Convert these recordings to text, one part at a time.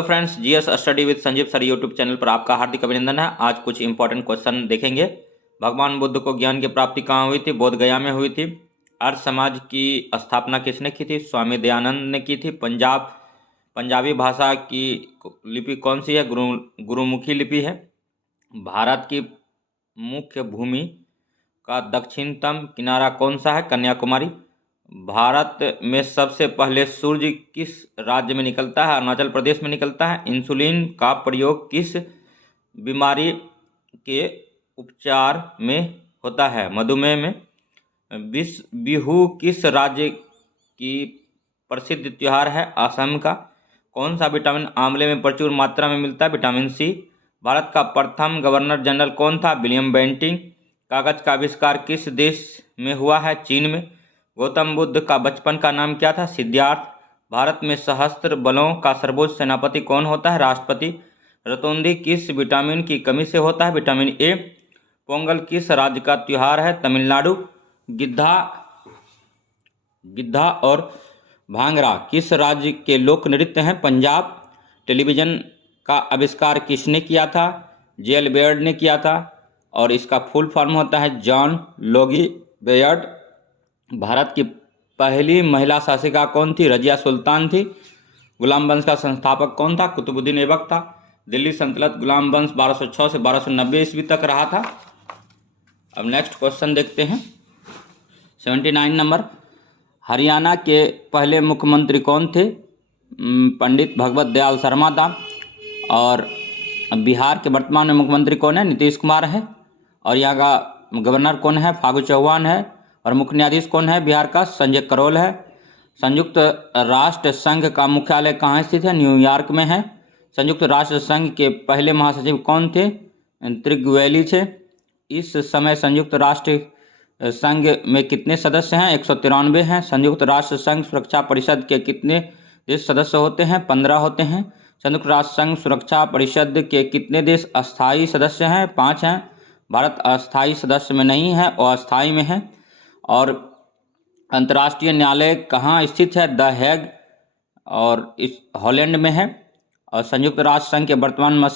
तो friends, GS study with Sanjeev sir YouTube channel पर आपका हार्दिक अभिनंदन है। आज कुछ इंपॉर्टेंट क्वेश्चन देखेंगे। भगवान बुद्ध को ज्ञान की प्राप्ति कहाँ हुई थी? बोध गया में हुई थी। आर्य समाज की स्थापना किसने की थी? स्वामी दयानंद ने की थी। पंजाबी भाषा की लिपि कौन सी है? गुरुमुखी लिपि है। भारत की मुख्य भूमि का दक्षिणतम किनारा कौन सा है? कन्याकुमारी। भारत में सबसे पहले सूर्य किस राज्य में निकलता है? अरुणाचल प्रदेश में निकलता है। इंसुलिन का प्रयोग किस बीमारी के उपचार में होता है? मधुमेह में। बिहू किस राज्य की प्रसिद्ध त्योहार है? असम का। कौन सा विटामिन आंवले में प्रचुर मात्रा में मिलता है? Vitamin C. भारत का प्रथम गवर्नर जनरल कौन था? William Bentinck. कागज का आविष्कार किस देश में हुआ है? चीन में। गौतम बुद्ध का बचपन का नाम क्या था? सिद्धार्थ। भारत में सशस्त्र बलों का सर्वोच्च सेनापति कौन होता है? राष्ट्रपति। रतौंधी किस विटामिन की कमी से होता है? Vitamin A. पोंगल किस राज्य का त्योहार है? तमिलनाडु। गिद्धा और भांगड़ा किस राज्य के लोक नृत्य हैं? पंजाब। टेलीविज़न का आविष्कार किसने किया था? जेल बेयर्ड ने किया था और इसका फुल फॉर्म होता है जॉन लोगी बेयर्ड। भारत की पहली महिला शासिका कौन थी? रजिया सुल्तान थी। गुलाम वंश का संस्थापक कौन था? कुतुबुद्दीन ऐबक था। दिल्ली सल्तनत गुलाम वंश 1206 से 1290 ईस्वी तक रहा था। अब नेक्स्ट क्वेश्चन देखते हैं। 79 नंबर। हरियाणा के पहले मुख्यमंत्री कौन थे? पंडित भगवत दयाल शर्मा था। और बिहार के वर्तमान में मुख्यमंत्री कौन है? नीतीश कुमार है। और यहाँ का गवर्नर कौन है? फागू चौहान है। और मुख्य न्यायाधीश कौन है बिहार का? संजय करोल है। संयुक्त राष्ट्र संघ का मुख्यालय कहाँ स्थित है? न्यूयॉर्क में है। संयुक्त राष्ट्र संघ के पहले महासचिव कौन थे? त्रिगवेली थे। इस समय संयुक्त राष्ट्र संघ में कितने सदस्य हैं? 193 हैं। संयुक्त राष्ट्र संघ सुरक्षा परिषद के कितने देश सदस्य होते हैं? 15 होते हैं। संयुक्त राष्ट्र संघ सुरक्षा परिषद के कितने देश अस्थायी सदस्य हैं? 5 हैं। भारत अस्थायी सदस्य में नहीं है और अस्थायी में है। और अंतर्राष्ट्रीय न्यायालय कहाँ स्थित है? द हेग और इस हॉलैंड में है। और संयुक्त राष्ट्र संघ के वर्तमान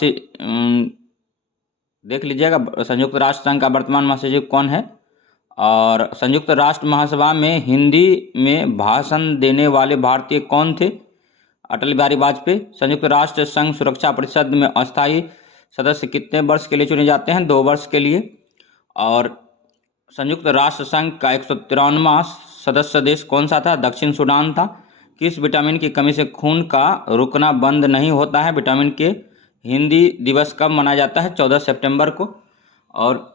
देख लीजिएगा संयुक्त राष्ट्र संघ का वर्तमान महासचिव कौन है। और संयुक्त राष्ट्र महासभा में हिंदी में भाषण देने वाले भारतीय कौन थे? अटल बिहारी वाजपेयी। संयुक्त राष्ट्र संघ सुरक्षा परिषद में अस्थायी सदस्य कितने वर्ष के लिए चुने जाते हैं? 2 वर्ष के लिए। और संयुक्त राष्ट्र संघ का 193वां सदस्य देश कौन सा था? दक्षिण सूडान था। किस विटामिन की कमी से खून का रुकना बंद नहीं होता है? विटामिन के। हिंदी दिवस कब मनाया जाता है? 14 सितंबर को। और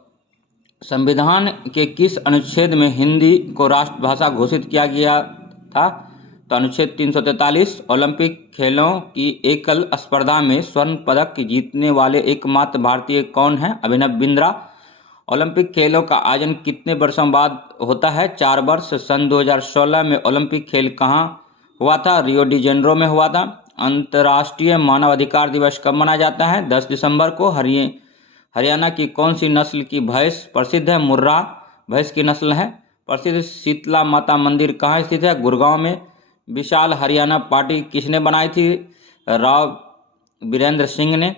संविधान के किस अनुच्छेद में हिंदी को राष्ट्रभाषा घोषित किया गया था? तो अनुच्छेद 343। ओलंपिक खेलों की एकल स्पर्धा में स्वर्ण पदक जीतने वाले एकमात्र भारतीय कौन है? अभिनव बिंद्रा। ओलंपिक खेलों का आयोजन कितने वर्षों बाद होता है? 4 वर्ष। सन 2016 में ओलंपिक खेल कहाँ हुआ था? रियो डी जेनेरो में हुआ था। अंतर्राष्ट्रीय मानव अधिकार दिवस कब मनाया जाता है? 10 दिसंबर को। हरियाणा की कौन सी नस्ल की भैंस प्रसिद्ध है? मुर्रा भैंस की नस्ल है। प्रसिद्ध शीतला माता मंदिर कहाँ स्थित है? गुड़गांव में। विशाल हरियाणा पार्टी किसने बनाई थी? राव वीरेंद्र सिंह ने।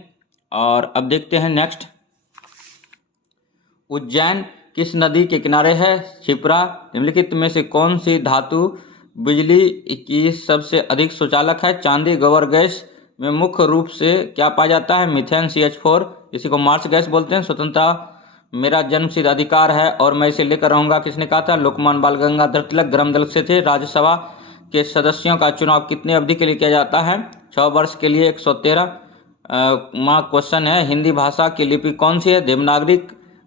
और अब देखते हैं नेक्स्ट। उज्जैन किस नदी के किनारे है? क्षिप्रा। निम्नलिखित में से कौन सी धातु बिजली की सबसे अधिक सुचालक है? चांदी। गोबर गैस में मुख्य रूप से क्या पाया जाता है? मीथेन CH4, इसी को मार्स गैस बोलते हैं। स्वतंत्रता मेरा जन्मसिद्ध अधिकार है और मैं इसे लेकर रहूंगा किसने कहा था? लोकमान्य बाल गंगाधर तिलक ग्राम दल से थे। राज्यसभा के सदस्यों का चुनाव कितने अवधि के लिए किया जाता है? 6 वर्ष के लिए। 113 क्वेश्चन है। हिंदी भाषा की लिपि कौन सी है? देवनागरी।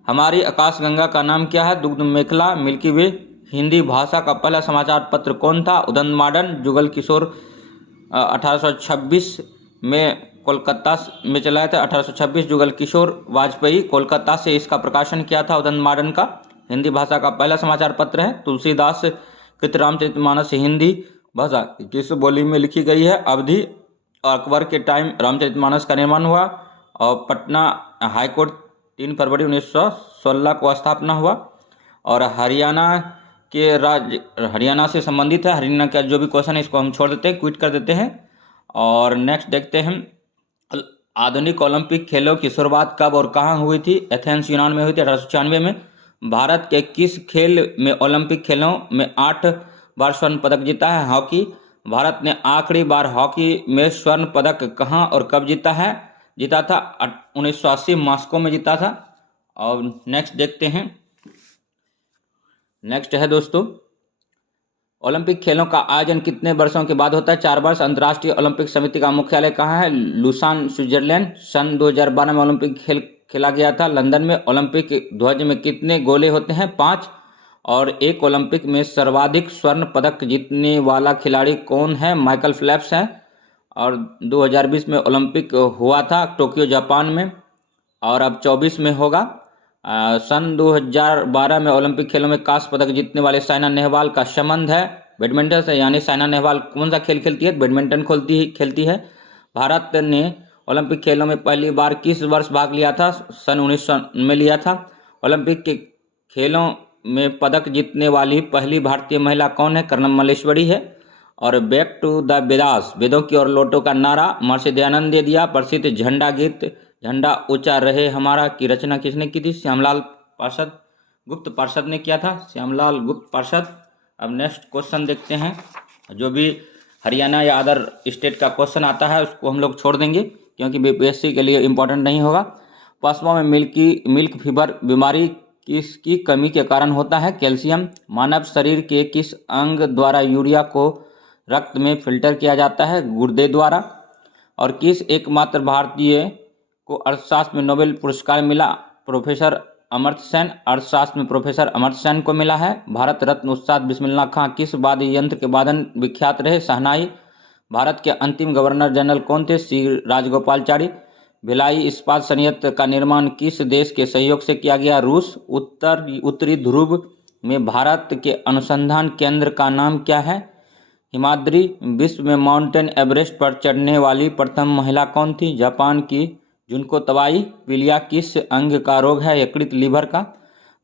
हमारी आकाशगंगा का नाम क्या है? दुग्ध मेखला, मिल्की वे। हिंदी भाषा का पहला समाचार पत्र कौन था? उदंत जुगल किशोर 1826 में कोलकाता में चलाया था। 1826 जुगल किशोर वाजपेयी कोलकाता से इसका प्रकाशन किया था उदंत का। हिंदी भाषा का पहला समाचार पत्र है। तुलसीदास कृत रामचरितमानस हिंदी भाषा किस बोली में लिखी गई है? अवधी। अकबर के टाइम रामचरितमानस का निर्माण हुआ। और पटना हाईकोर्ट 3 फरवरी 1916 को स्थापना हुआ। और हरियाणा के राज्य हरियाणा से संबंधित है। हरियाणा का जो भी क्वेश्चन है इसको हम छोड़ देते हैं, क्विट कर देते हैं। और नेक्स्ट देखते हैं आधुनिक ओलंपिक खेलों की शुरुआत कब और कहाँ हुई थी? एथेंस यूनान में हुई थी 1896 में। भारत के किस खेल में ओलंपिक खेलों में 8 बार स्वर्ण पदक जीता है? हॉकी। भारत ने आखिरी बार हॉकी में स्वर्ण पदक कहाँ और कब जीता है? जीता था 1980 मॉस्को में जीता था। और नेक्स्ट देखते हैं। नेक्स्ट है दोस्तों, ओलंपिक खेलों का आयोजन कितने वर्षों के बाद होता है? 4 वर्ष। अंतर्राष्ट्रीय ओलंपिक समिति का मुख्यालय कहाँ है? Lausanne, Switzerland. सन 2012 में ओलंपिक खेल खेला गया था लंदन में। ओलंपिक ध्वज में कितने गोले होते हैं? 5। और एक ओलंपिक में सर्वाधिक स्वर्ण पदक जीतने वाला खिलाड़ी कौन है? माइकल फेल्प्स है। और 2020 में ओलंपिक हुआ था टोक्यो जापान में, और अब 24 में होगा। सन 2012 में ओलंपिक खेलों में कांस्य पदक जीतने वाले साइना नेहवाल का संबंध है बैडमिंटन से, यानी साइना नेहवाल कौन सा खेल खेलती है? बैडमिंटन खेलती है। भारत ने ओलंपिक खेलों में पहली बार किस वर्ष भाग लिया था? सन 1900 में लिया था। ओलंपिक के खेलों में पदक जीतने वाली पहली भारतीय महिला कौन है? कर्नल मल्लेश्वरी है। और बैक टू द वेदास, वेदों की ओर लौटो का नारा महर्षि दयानंद ने दिया। प्रसिद्ध झंडा गीत झंडा ऊंचा रहे हमारा की रचना किसने की थी? श्यामलाल पार्षद गुप्त पार्षद ने किया था, श्यामलाल गुप्त पार्षद। अब नेक्स्ट क्वेश्चन देखते हैं। जो भी हरियाणा या अदर स्टेट का क्वेश्चन आता है उसको हम लोग छोड़ देंगे, क्योंकि बीपीएससी के लिए इम्पोर्टेंट नहीं होगा। पशुओं में मिल्क फीवर बीमारी किसकी कमी के कारण होता है? कैल्शियम। मानव शरीर के किस अंग द्वारा यूरिया को रक्त में फिल्टर किया जाता है? गुर्दे द्वारा। और किस एकमात्र भारतीय को अर्थशास्त्र में नोबेल पुरस्कार मिला? प्रोफेसर अमर्त्य सेन। अर्थशास्त्र में प्रोफेसर अमर्त्य सेन को मिला है। भारत रत्न उस्ताद बिस्मिल्लाह खां किस वाद्य यंत्र के वादन विख्यात रहे? शहनाई। भारत के अंतिम गवर्नर जनरल कौन थे? श्री राजगोपालचारी। भिलाई इस्पात संयंत्र का निर्माण किस देश के सहयोग से किया गया? रूस। उत्तरी ध्रुव में भारत के अनुसंधान केंद्र का नाम क्या है? हिमाद्री। विश्व में माउंटेन एवरेस्ट पर चढ़ने वाली प्रथम महिला कौन थी? जापान की जुनको तबाई। पीलिया किस अंग का रोग है? यकृत लीवर का।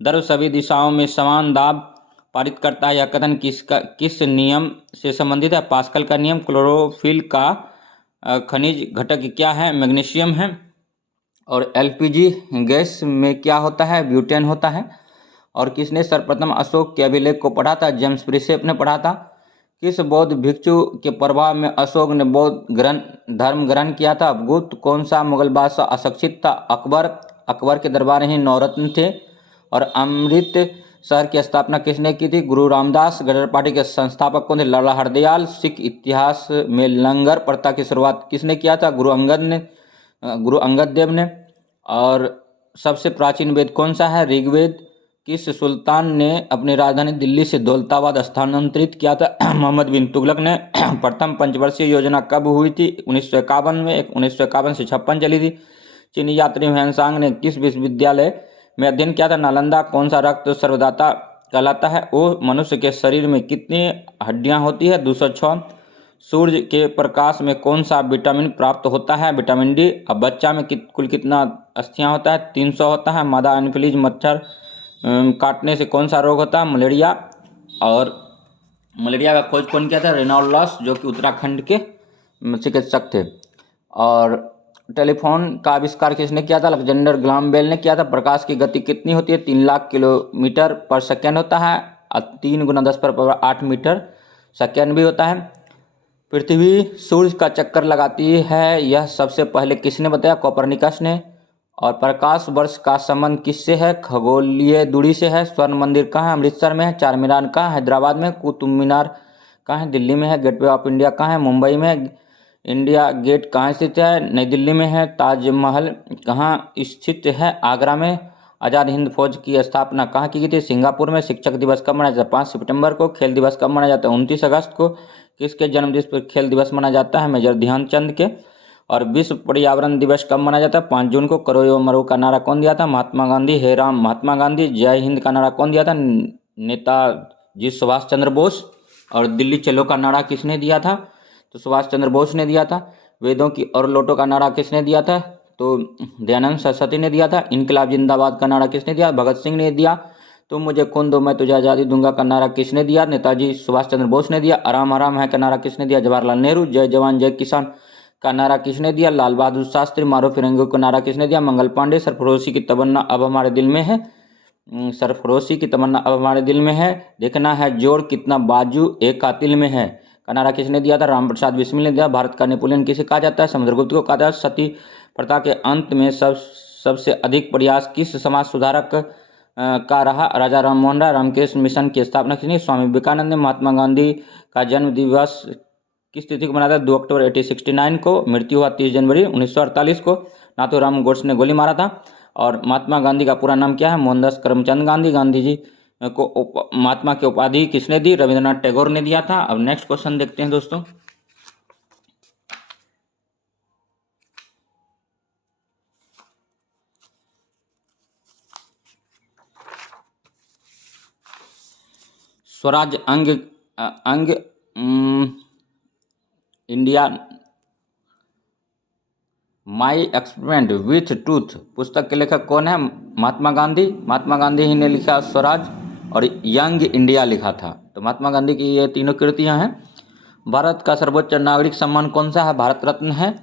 द्रव सभी दिशाओं में समान दाब पारित करता है, यह कथन किस नियम से संबंधित है? पास्कल का नियम। क्लोरोफिल का खनिज घटक क्या है? मैग्नीशियम है। और एलपीजी गैस में क्या होता है? ब्यूटेन होता है। और किसने सर्वप्रथम अशोक के अभिलेख को पढ़ा था? जेम्स प्रिसेप ने पढ़ा था। किस बौद्ध भिक्षु के प्रभाव में अशोक ने बौद्ध धर्म ग्रहण किया था? गुप्त। कौन सा मुगल बादशाह अशिक्षित था? अकबर। अकबर के दरबार ही नौरत्न थे। और अमृत शहर की स्थापना किसने की थी? गुरु रामदास। गदर पार्टी के संस्थापक कौन थे? लाला हरदयाल। सिख इतिहास में लंगर प्रथा की शुरुआत किसने किया था? गुरु अंगद देव ने। और सबसे प्राचीन वेद कौन सा है? ऋग्वेद। किस सुल्तान ने अपनी राजधानी दिल्ली से दौलताबाद स्थानांतरित किया था? मोहम्मद बिन तुगलक ने। प्रथम पंचवर्षीय योजना कब हुई थी? 1951 में। 1951 से 56 चली थी। चीनी यात्री ह्वेनसांग ने किस विश्वविद्यालय में अध्ययन किया था? नालंदा। कौन सा रक्त सर्वदाता कहलाता है? ओ। मनुष्य के शरीर में कितनी हड्डियां होती है? 206। सूर्य के प्रकाश में कौन सा विटामिन प्राप्त होता है? Vitamin D. अब बच्चा में कुल कितना अस्थियां होता है? 300 होता है। मादा एनोफिलीज मच्छर काटने से कौन सा रोग होता है? मलेरिया। और मलेरिया का खोज कौन किया था? रेनॉल्ड्स, जो कि उत्तराखंड के चिकित्सक थे। और टेलीफोन का आविष्कार किसने किया था? अलेक्जेंडर ग्राहम बेल ने किया था। प्रकाश की गति कितनी होती है? 3 लाख किलोमीटर पर सेकेंड होता है। 3 × 10⁸ मीटर सेकेंड भी होता है। पृथ्वी सूर्य का चक्कर लगाती है, यह सबसे पहले किसने बताया? कोपरनिकस ने। और प्रकाश वर्ष का संबंध किससे है? खगोलीय दूरी से है। स्वर्ण मंदिर कहाँ है? अमृतसर में है। चार मीनार कहाँ है? हैदराबाद में। कुतुब मीनार कहाँ है? दिल्ली में है। गेटवे ऑफ इंडिया कहाँ है? मुंबई में है। इंडिया गेट कहाँ स्थित है? नई दिल्ली में है। ताजमहल कहाँ स्थित है? आगरा में। आज़ाद हिंद फौज की स्थापना कहाँ की गई थी? सिंगापुर में। शिक्षक दिवस कब मनाया जाता है? 5 सितंबर को। खेल दिवस कब मनाया जाता है? 29 अगस्त को। किसके जन्मदिन पर खेल दिवस मनाया जाता है? मेजर ध्यानचंद के। और विश्व पर्यावरण दिवस कब मनाया जाता है? 5 जून को। करो यो मरो का नारा कौन दिया था? महात्मा गांधी। हे राम महात्मा गांधी। जय हिंद का नारा कौन दिया था? नेताजी सुभाष चंद्र बोस। और दिल्ली चलो का नारा किसने दिया था? तो सुभाष चंद्र बोस ने दिया था। वेदों की और लौटो का नारा किसने दिया था? तो दयानंद सरस्वती ने दिया था। इनकलाब जिंदाबाद का नारा किसने दिया? भगत सिंह ने दिया। तुम मुझे खून दो मैं तुझे आज़ादी दूंगा का नारा किसने दिया? नेताजी सुभाष चंद्र बोस ने दिया। आराम आराम है का नारा किसने दिया? जवाहरलाल नेहरू। जय जवान जय किसान का नारा किसने दिया? लाल बहादुर शास्त्री। मारो फिरंगी का नारा किसने दिया? मंगल पांडे। सरफरोशी की तमन्ना अब हमारे दिल में है, सरफरोशी की तमन्ना अब हमारे दिल में है। देखना है जोड़ कितना बाजू एक कातिल में है का नारा किसने दिया था? राम प्रसाद बिस्मिल ने दिया। भारत का नेपोलियन किसे कहा जाता है? समुद्रगुप्त को कहा जाता है। सती प्रथा के अंत में सबसे अधिक प्रयास किस समाज सुधारक का रहा? राजा राम मोहन राय। रामकृष्ण मिशन की स्थापना किसने? स्वामी विवेकानंद ने। महात्मा गांधी का जन्म दिवस किस तिथि को मनाया था? 2 अक्टूबर 1869 को। मृत्यु हुआ 30 जनवरी 1948 को। नाथूराम गोडसे ने गोली मारा था। और महात्मा गांधी का पूरा नाम क्या है? मोहनदास करमचंद गांधी। गांधी जी को महात्मा की उपाधि किसने दी? रविंद्रनाथ टैगोर ने दिया था। अब नेक्स्ट क्वेश्चन देखते हैं दोस्तों। स्वराज अंग India my experiment with truth पुस्तक के लेखक कौन है? महात्मा गांधी। महात्मा गांधी ही ने लिखा स्वराज और यंग इंडिया लिखा था। तो महात्मा गांधी की ये तीनों कृतियां हैं। भारत का सर्वोच्च नागरिक सम्मान कौन सा है? भारत रत्न है।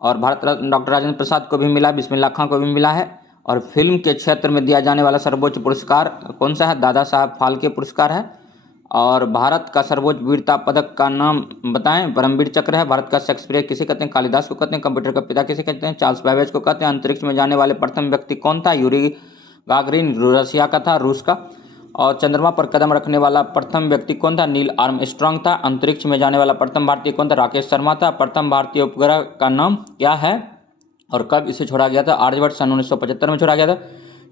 और भारत रत्न डॉक्टर राजेंद्र प्रसाद को भी मिला, बिस्मिल्लाह खां को भी मिला है। और फिल्म के क्षेत्र में दिया जाने वाला सर्वोच्च पुरस्कार कौन सा है? दादा साहब फाल्के पुरस्कार है। और भारत का सर्वोच्च वीरता पदक का नाम बताएं? परमवीर चक्र है। भारत का शेक्सपियर किसे कहते हैं? कालिदास को कहते हैं। कंप्यूटर का पिता किसे कहते हैं? चार्ल्स बैबेज को कहते हैं। अंतरिक्ष में जाने वाले प्रथम व्यक्ति कौन था? यूरी गागरिन रशिया का था, रूस का। और चंद्रमा पर कदम रखने वाला प्रथम व्यक्ति कौन था? नील आर्मस्ट्रांग था। अंतरिक्ष में जाने वाला प्रथम भारतीय कौन था? राकेश शर्मा था। प्रथम भारतीय उपग्रह का नाम क्या है और कब इसे छोड़ा गया था? आर्यभट्ट सन 1975 में छोड़ा गया था।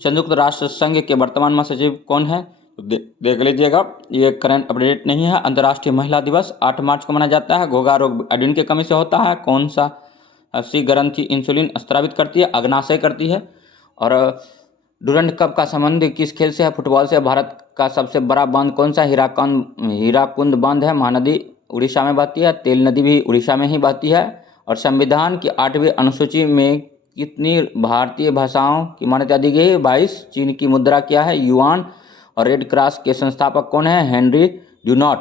संयुक्त राष्ट्र संघ के वर्तमान महासचिव कौन है? देख लीजिएगा, ये करंट अपडेट नहीं है। अंतर्राष्ट्रीय महिला दिवस 8 मार्च को मनाया जाता है। घोघा रोग आयोडीन की कमी से होता है। कौन सा सी ग्रंथि इंसुलिन स्रावित करती है? अग्नाशय करती है। और डूरंड कप का संबंध किस खेल से है? फुटबॉल से। भारत का सबसे बड़ा बांध कौन सा? हीराकुंड बांध है। महानदी उड़ीसा में बहती है। तेल नदी भी उड़ीसा में ही बहती है। और संविधान की 8वीं अनुसूची में कितनी भारतीय भाषाओं की मान्यता दी गई है? 22। चीन की मुद्रा क्या है? युआन। और रेड क्रॉस के संस्थापक कौन है? हेनरी ड्यूनॉट।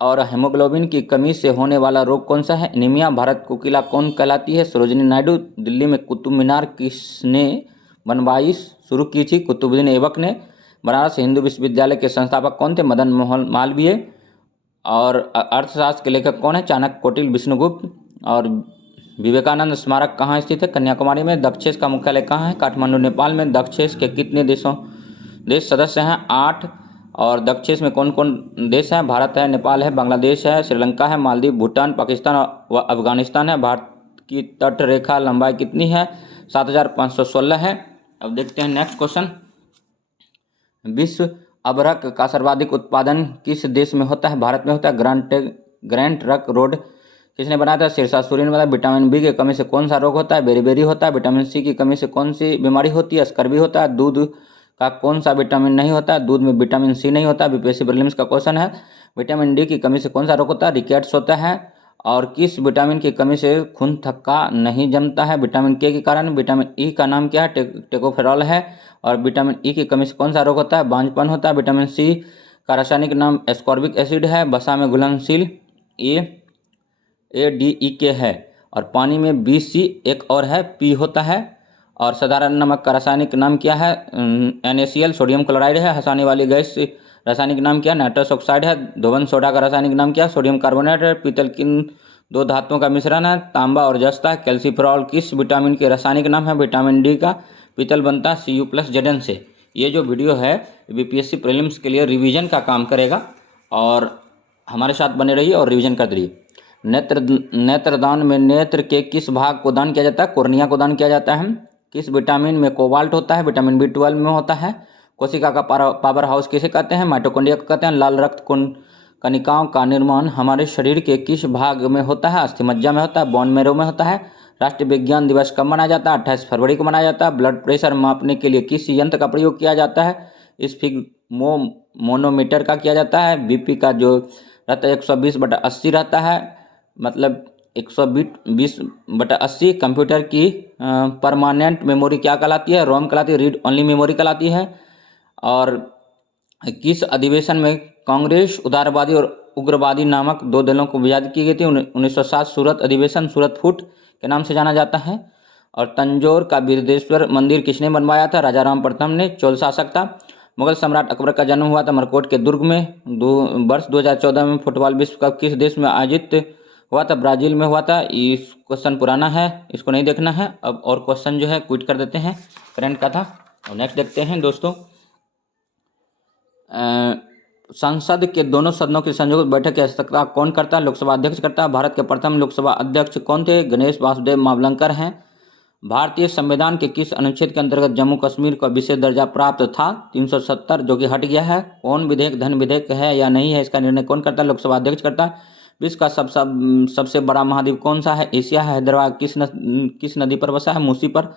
और हेमोग्लोबिन की कमी से होने वाला रोग कौन सा है? एनीमिया। भारत को किला कौन कहलाती है? सरोजिनी नायडू। दिल्ली में कुतुब मीनार किसने बनवाई शुरू की थी? कुतुबुद्दीन ऐबक ने। बनारस हिंदू विश्वविद्यालय के संस्थापक कौन थे? मदन मोहन मालवीय। और अर्थशास्त्र के लेखक कौन है? चाणक्य, कौटिल्य, विष्णुगुप्त। और विवेकानंद स्मारक कहाँ स्थित है? कन्याकुमारी में। दक्षेस का मुख्यालय कहाँ है? काठमांडू, नेपाल में। दक्षेस के कितने देश सदस्य हैं? 8। और दक्षिण में कौन कौन देश हैं? भारत है, नेपाल है, बांग्लादेश है, श्रीलंका है, मालदीव, भूटान, पाकिस्तान व अफगानिस्तान है। भारत की तट रेखा लंबाई कितनी है? 7516 है। अब देखते हैं नेक्स्ट क्वेश्चन। विश्व अभ्रक का सर्वाधिक उत्पादन किस देश में होता है? भारत में होता है। ग्रैंड ट्रक रोड किसने बनाया था? शेरशाह सूरी ने बनाया। विटामिन बी की कमी से कौन सा रोग होता है? बेरीबेरी होता है। विटामिन सी की कमी से कौन सी बीमारी होती है? स्कर्वी होता है। दूध का कौन सा विटामिन नहीं होता है? दूध में विटामिन सी नहीं होता। बीपीएससी प्रीलिम्स का क्वेश्चन है। विटामिन डी की कमी से कौन सा रोग होता है? रिकेट्स होता है। और किस विटामिन की कमी से खून थक्का नहीं जमता है? विटामिन के के कारण। विटामिन ई का नाम क्या है? टेकोफेरॉल है। और विटामिन ई की कमी से कौन सा रोग होता है? बांझपन होता है। विटामिन सी का रासायनिक नाम एस्कॉर्बिक एसिड है। वसा में घुलनशील ADEK है। और पानी में BC एक और है P होता है। और साधारण नमक का रासायनिक नाम क्या है? NaCl, सोडियम क्लोराइड है। हंसाने वाली गैस रासायनिक नाम क्या है? नाइट्रस ऑक्साइड है। धोवन सोडा का रासायनिक नाम क्या है? सोडियम कार्बोनेट है। पीतल किन दो धातुओं का मिश्रण है? तांबा और जस्ता है। कैल्सीफेरॉल किस विटामिन के रासायनिक नाम है? विटामिन डी का। पीतल बनता है Cu+Zn से। ये जो वीडियो है बीपीएससी प्रीलिम्स के लिए रिवीजन का काम करेगा और हमारे साथ बने रहिए और रिवीजन करते रहिए। नेत्रदान में नेत्र के किस भाग को दान किया जाता है? कोर्निया को दान किया जाता है। किस विटामिन में कोबाल्ट होता है? विटामिन B12 में होता है। कोशिका का पावर हाउस किसे कहते हैं? माइटोकॉन्ड्रिया को कहते हैं। लाल रक्त कणिकाओं का निर्माण हमारे शरीर के किस भाग में होता है? अस्थिमज्जा में होता है। बोन मैरो में होता है। राष्ट्रीय विज्ञान दिवस कब मनाया जाता है? 28 फरवरी को मनाया जाता है। ब्लड प्रेशर मापने के लिए किस यंत्र का प्रयोग किया जाता है? स्फिग्मोनोमीटर का किया जाता है। बीपी का जो रहता है 120/80 रहता है, मतलब 120/80। कंप्यूटर की परमानेंट मेमोरी क्या कहलाती है? रोम कहलाती है। रीड ओनली मेमोरी कहलाती है। और किस अधिवेशन में कांग्रेस उदारवादी और उग्रवादी नामक 2 दलों को विभाजित की गई थी। 1907 सूरत अधिवेशन सूरत फूट के नाम से जाना जाता है। और तंजौर का बिरदेश्वर मंदिर किसने बनवाया था? राजा राम प्रथम ने, चोल शासक था। मुगल सम्राट अकबर का जन्म हुआ था मरकोट के दुर्ग में। वर्ष 2014 में फुटबॉल विश्व कप किस देश में आयोजित हुआ था? ब्राजील में हुआ था। इस क्वेश्चन पुराना है, इसको नहीं देखना है। अब और क्वेश्चन जो है क्विट कर देते हैं, करंट का था। और नेक्स्ट देखते हैं दोस्तों, संसद के दोनों सदनों की संयुक्त बैठक की अध्यक्षता कौन करता है? लोकसभा अध्यक्ष करता है। भारत के प्रथम लोकसभा अध्यक्ष कौन थे? गणेश वासुदेव मावलंकर हैं। भारतीय संविधान के किस अनुच्छेद के अंतर्गत जम्मू कश्मीर को विशेष दर्जा प्राप्त था? 370, जो कि हट गया है। कौन विधेयक धन विधेयक है या नहीं है, इसका निर्णय कौन करता है? लोकसभा अध्यक्ष करता है। विश्व का सबसे बड़ा महाद्वीप कौन सा है? एशिया है। हैदराबाद किस नदी पर बसा है? मूसी पर।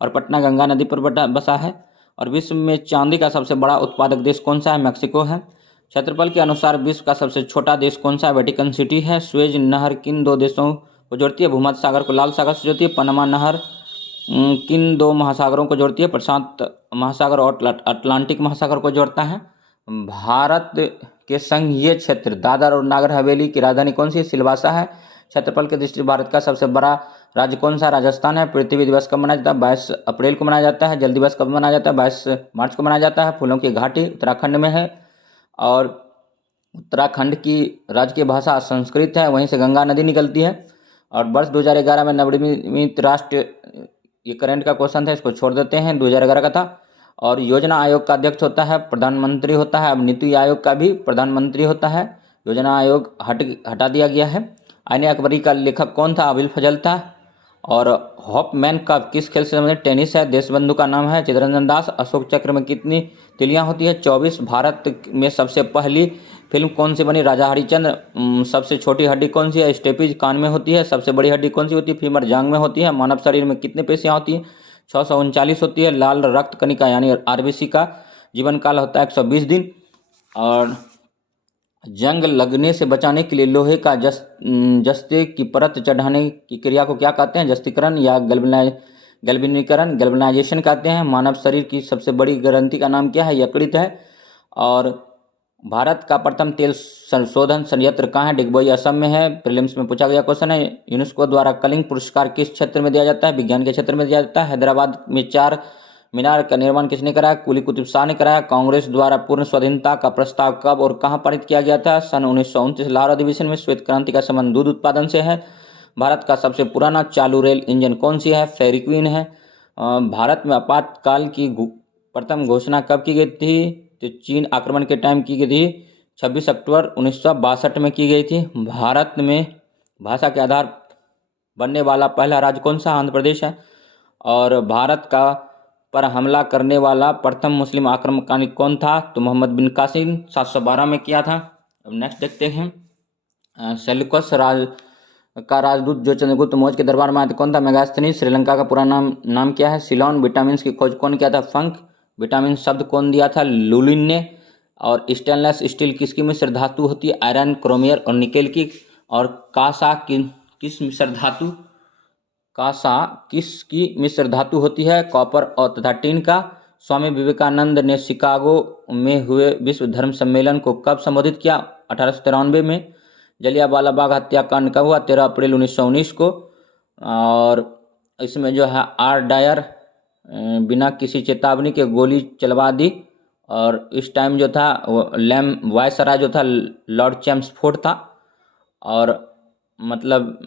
और पटना गंगा नदी पर बसा है। और विश्व में चांदी का सबसे बड़ा उत्पादक देश कौन सा है? मैक्सिको है। क्षेत्रफल के अनुसार विश्व का सबसे छोटा देश कौन सा है? वेटिकन सिटी है। स्वेज नहर किन 2 देशों को जोड़ती है? भूमध्य सागर को लाल सागर से जोड़ती है। पनामा नहर किन 2 महासागरों को जोड़ती है? प्रशांत महासागर और अटलांटिक महासागर को जोड़ता है। भारत के संघीय क्षेत्र दादर और नागर हवेली की राजधानी कौन सी है? सिलवासा है। क्षेत्रफल की दृष्टि भारत का सबसे बड़ा राज्य कौन सा? राजस्थान है। पृथ्वी दिवस कब मनाया जाता है? 22 अप्रैल को मनाया जाता है। जल दिवस कब मनाया जाता है? 22 मार्च को मनाया जाता है। फूलों की घाटी उत्तराखंड में है। और उत्तराखंड की राजकीय भाषा संस्कृत है, वहीं से गंगा नदी निकलती है। और वर्ष 2011 में नवनिर्मित राष्ट्र, ये करंट का क्वेश्चन था, इसको छोड़ देते हैं, 2011 का था। और योजना आयोग का अध्यक्ष होता है प्रधानमंत्री होता है। अब नीति आयोग का भी प्रधानमंत्री होता है। योजना आयोग हटा दिया गया है। आईने अकबरी का लेखक कौन था? अबुल फजल था। और हॉपमैन का किस खेल से संबंधित? टेनिस है। देशबंधु का नाम है चित्तरंजन दास। अशोक चक्र में कितनी तिलियां होती है? 24। भारत में सबसे पहली फिल्म कौन सी बनी? राजा हरिश्चंद्र। सबसे छोटी हड्डी कौन सी है? स्टेपिज कान में होती है। सबसे बड़ी हड्डी कौन सी होती है? फीमर जांघ में होती है। मानव शरीर में कितनी पेशियां होती हैं? 639 होती है। लाल रक्त कणिका यानी आरबीसी का जीवन काल होता है 120 दिन। और जंग लगने से बचाने के लिए लोहे का जस्ते की परत चढ़ाने की क्रिया को क्या कहते हैं? जस्तीकरण या गैल्वेनीकरण, गैल्वेनाइजेशन कहते हैं। मानव शरीर की सबसे बड़ी ग्रंथि का नाम क्या है? यकृत है। और भारत का प्रथम तेल संशोधन संयंत्र कहाँ है? डिगबोई असम में है। प्रीलिम्स में पूछा गया क्वेश्चन है। यूनेस्को द्वारा कलिंग पुरस्कार किस क्षेत्र में दिया जाता है? विज्ञान के क्षेत्र में दिया जाता है। हैदराबाद में 4 मीनार का निर्माण किसने कराया? कुली कुतुब शाह ने कराया। कांग्रेस द्वारा पूर्ण स्वाधीनता का प्रस्ताव कब और कहां पारित किया गया था? सन 1929 लाहौर अधिवेशन में। श्वेत क्रांति का संबंध दूध उत्पादन से है। भारत का सबसे पुराना चालू रेल इंजन कौन सी है? फेरी क्वीन है। भारत में आपातकाल की प्रथम घोषणा कब की गई थी? तो चीन आक्रमण के टाइम की गई थी, 26 अक्टूबर 1962 में की गई थी। भारत में भाषा के आधार बनने वाला पहला राज्य कौन सा? आंध्र प्रदेश है। और भारत का पर हमला करने वाला प्रथम मुस्लिम आक्रमणकारी कौन था? तो मोहम्मद बिन कासिम 712 में किया था। अब नेक्स्ट देखते हैं, सेल्यूकस राजदूत जो चंद्रगुप्त मौर्य के दरबार में आए थे कौन था? मेगास्थनीज। श्रीलंका का पूरा नाम क्या है? सिलोन। विटामिन की खोज कौन किया था? फंक। विटामिन शब्द कौन दिया था? लुलिन ने। और स्टेनलेस स्टील किसकी मिश्र धातु होती है? आयरन, क्रोमियर और निकेल की। और कांसा किस मिश्र धातु? कांसा किसकी मिश्र धातु होती है? कॉपर और तथा टिन का। स्वामी विवेकानंद ने शिकागो में हुए विश्व धर्म सम्मेलन को कब संबोधित किया? 1893 में। जलियांवाला बाग हत्याकांड कब हुआ? 13 अप्रैल 1919 को। और इसमें जो है आर डायर बिना किसी चेतावनी के गोली चलवा दी। और इस टाइम जो था वो वायसराय जो था लॉर्ड चैम्सफोर्ड था। और मतलब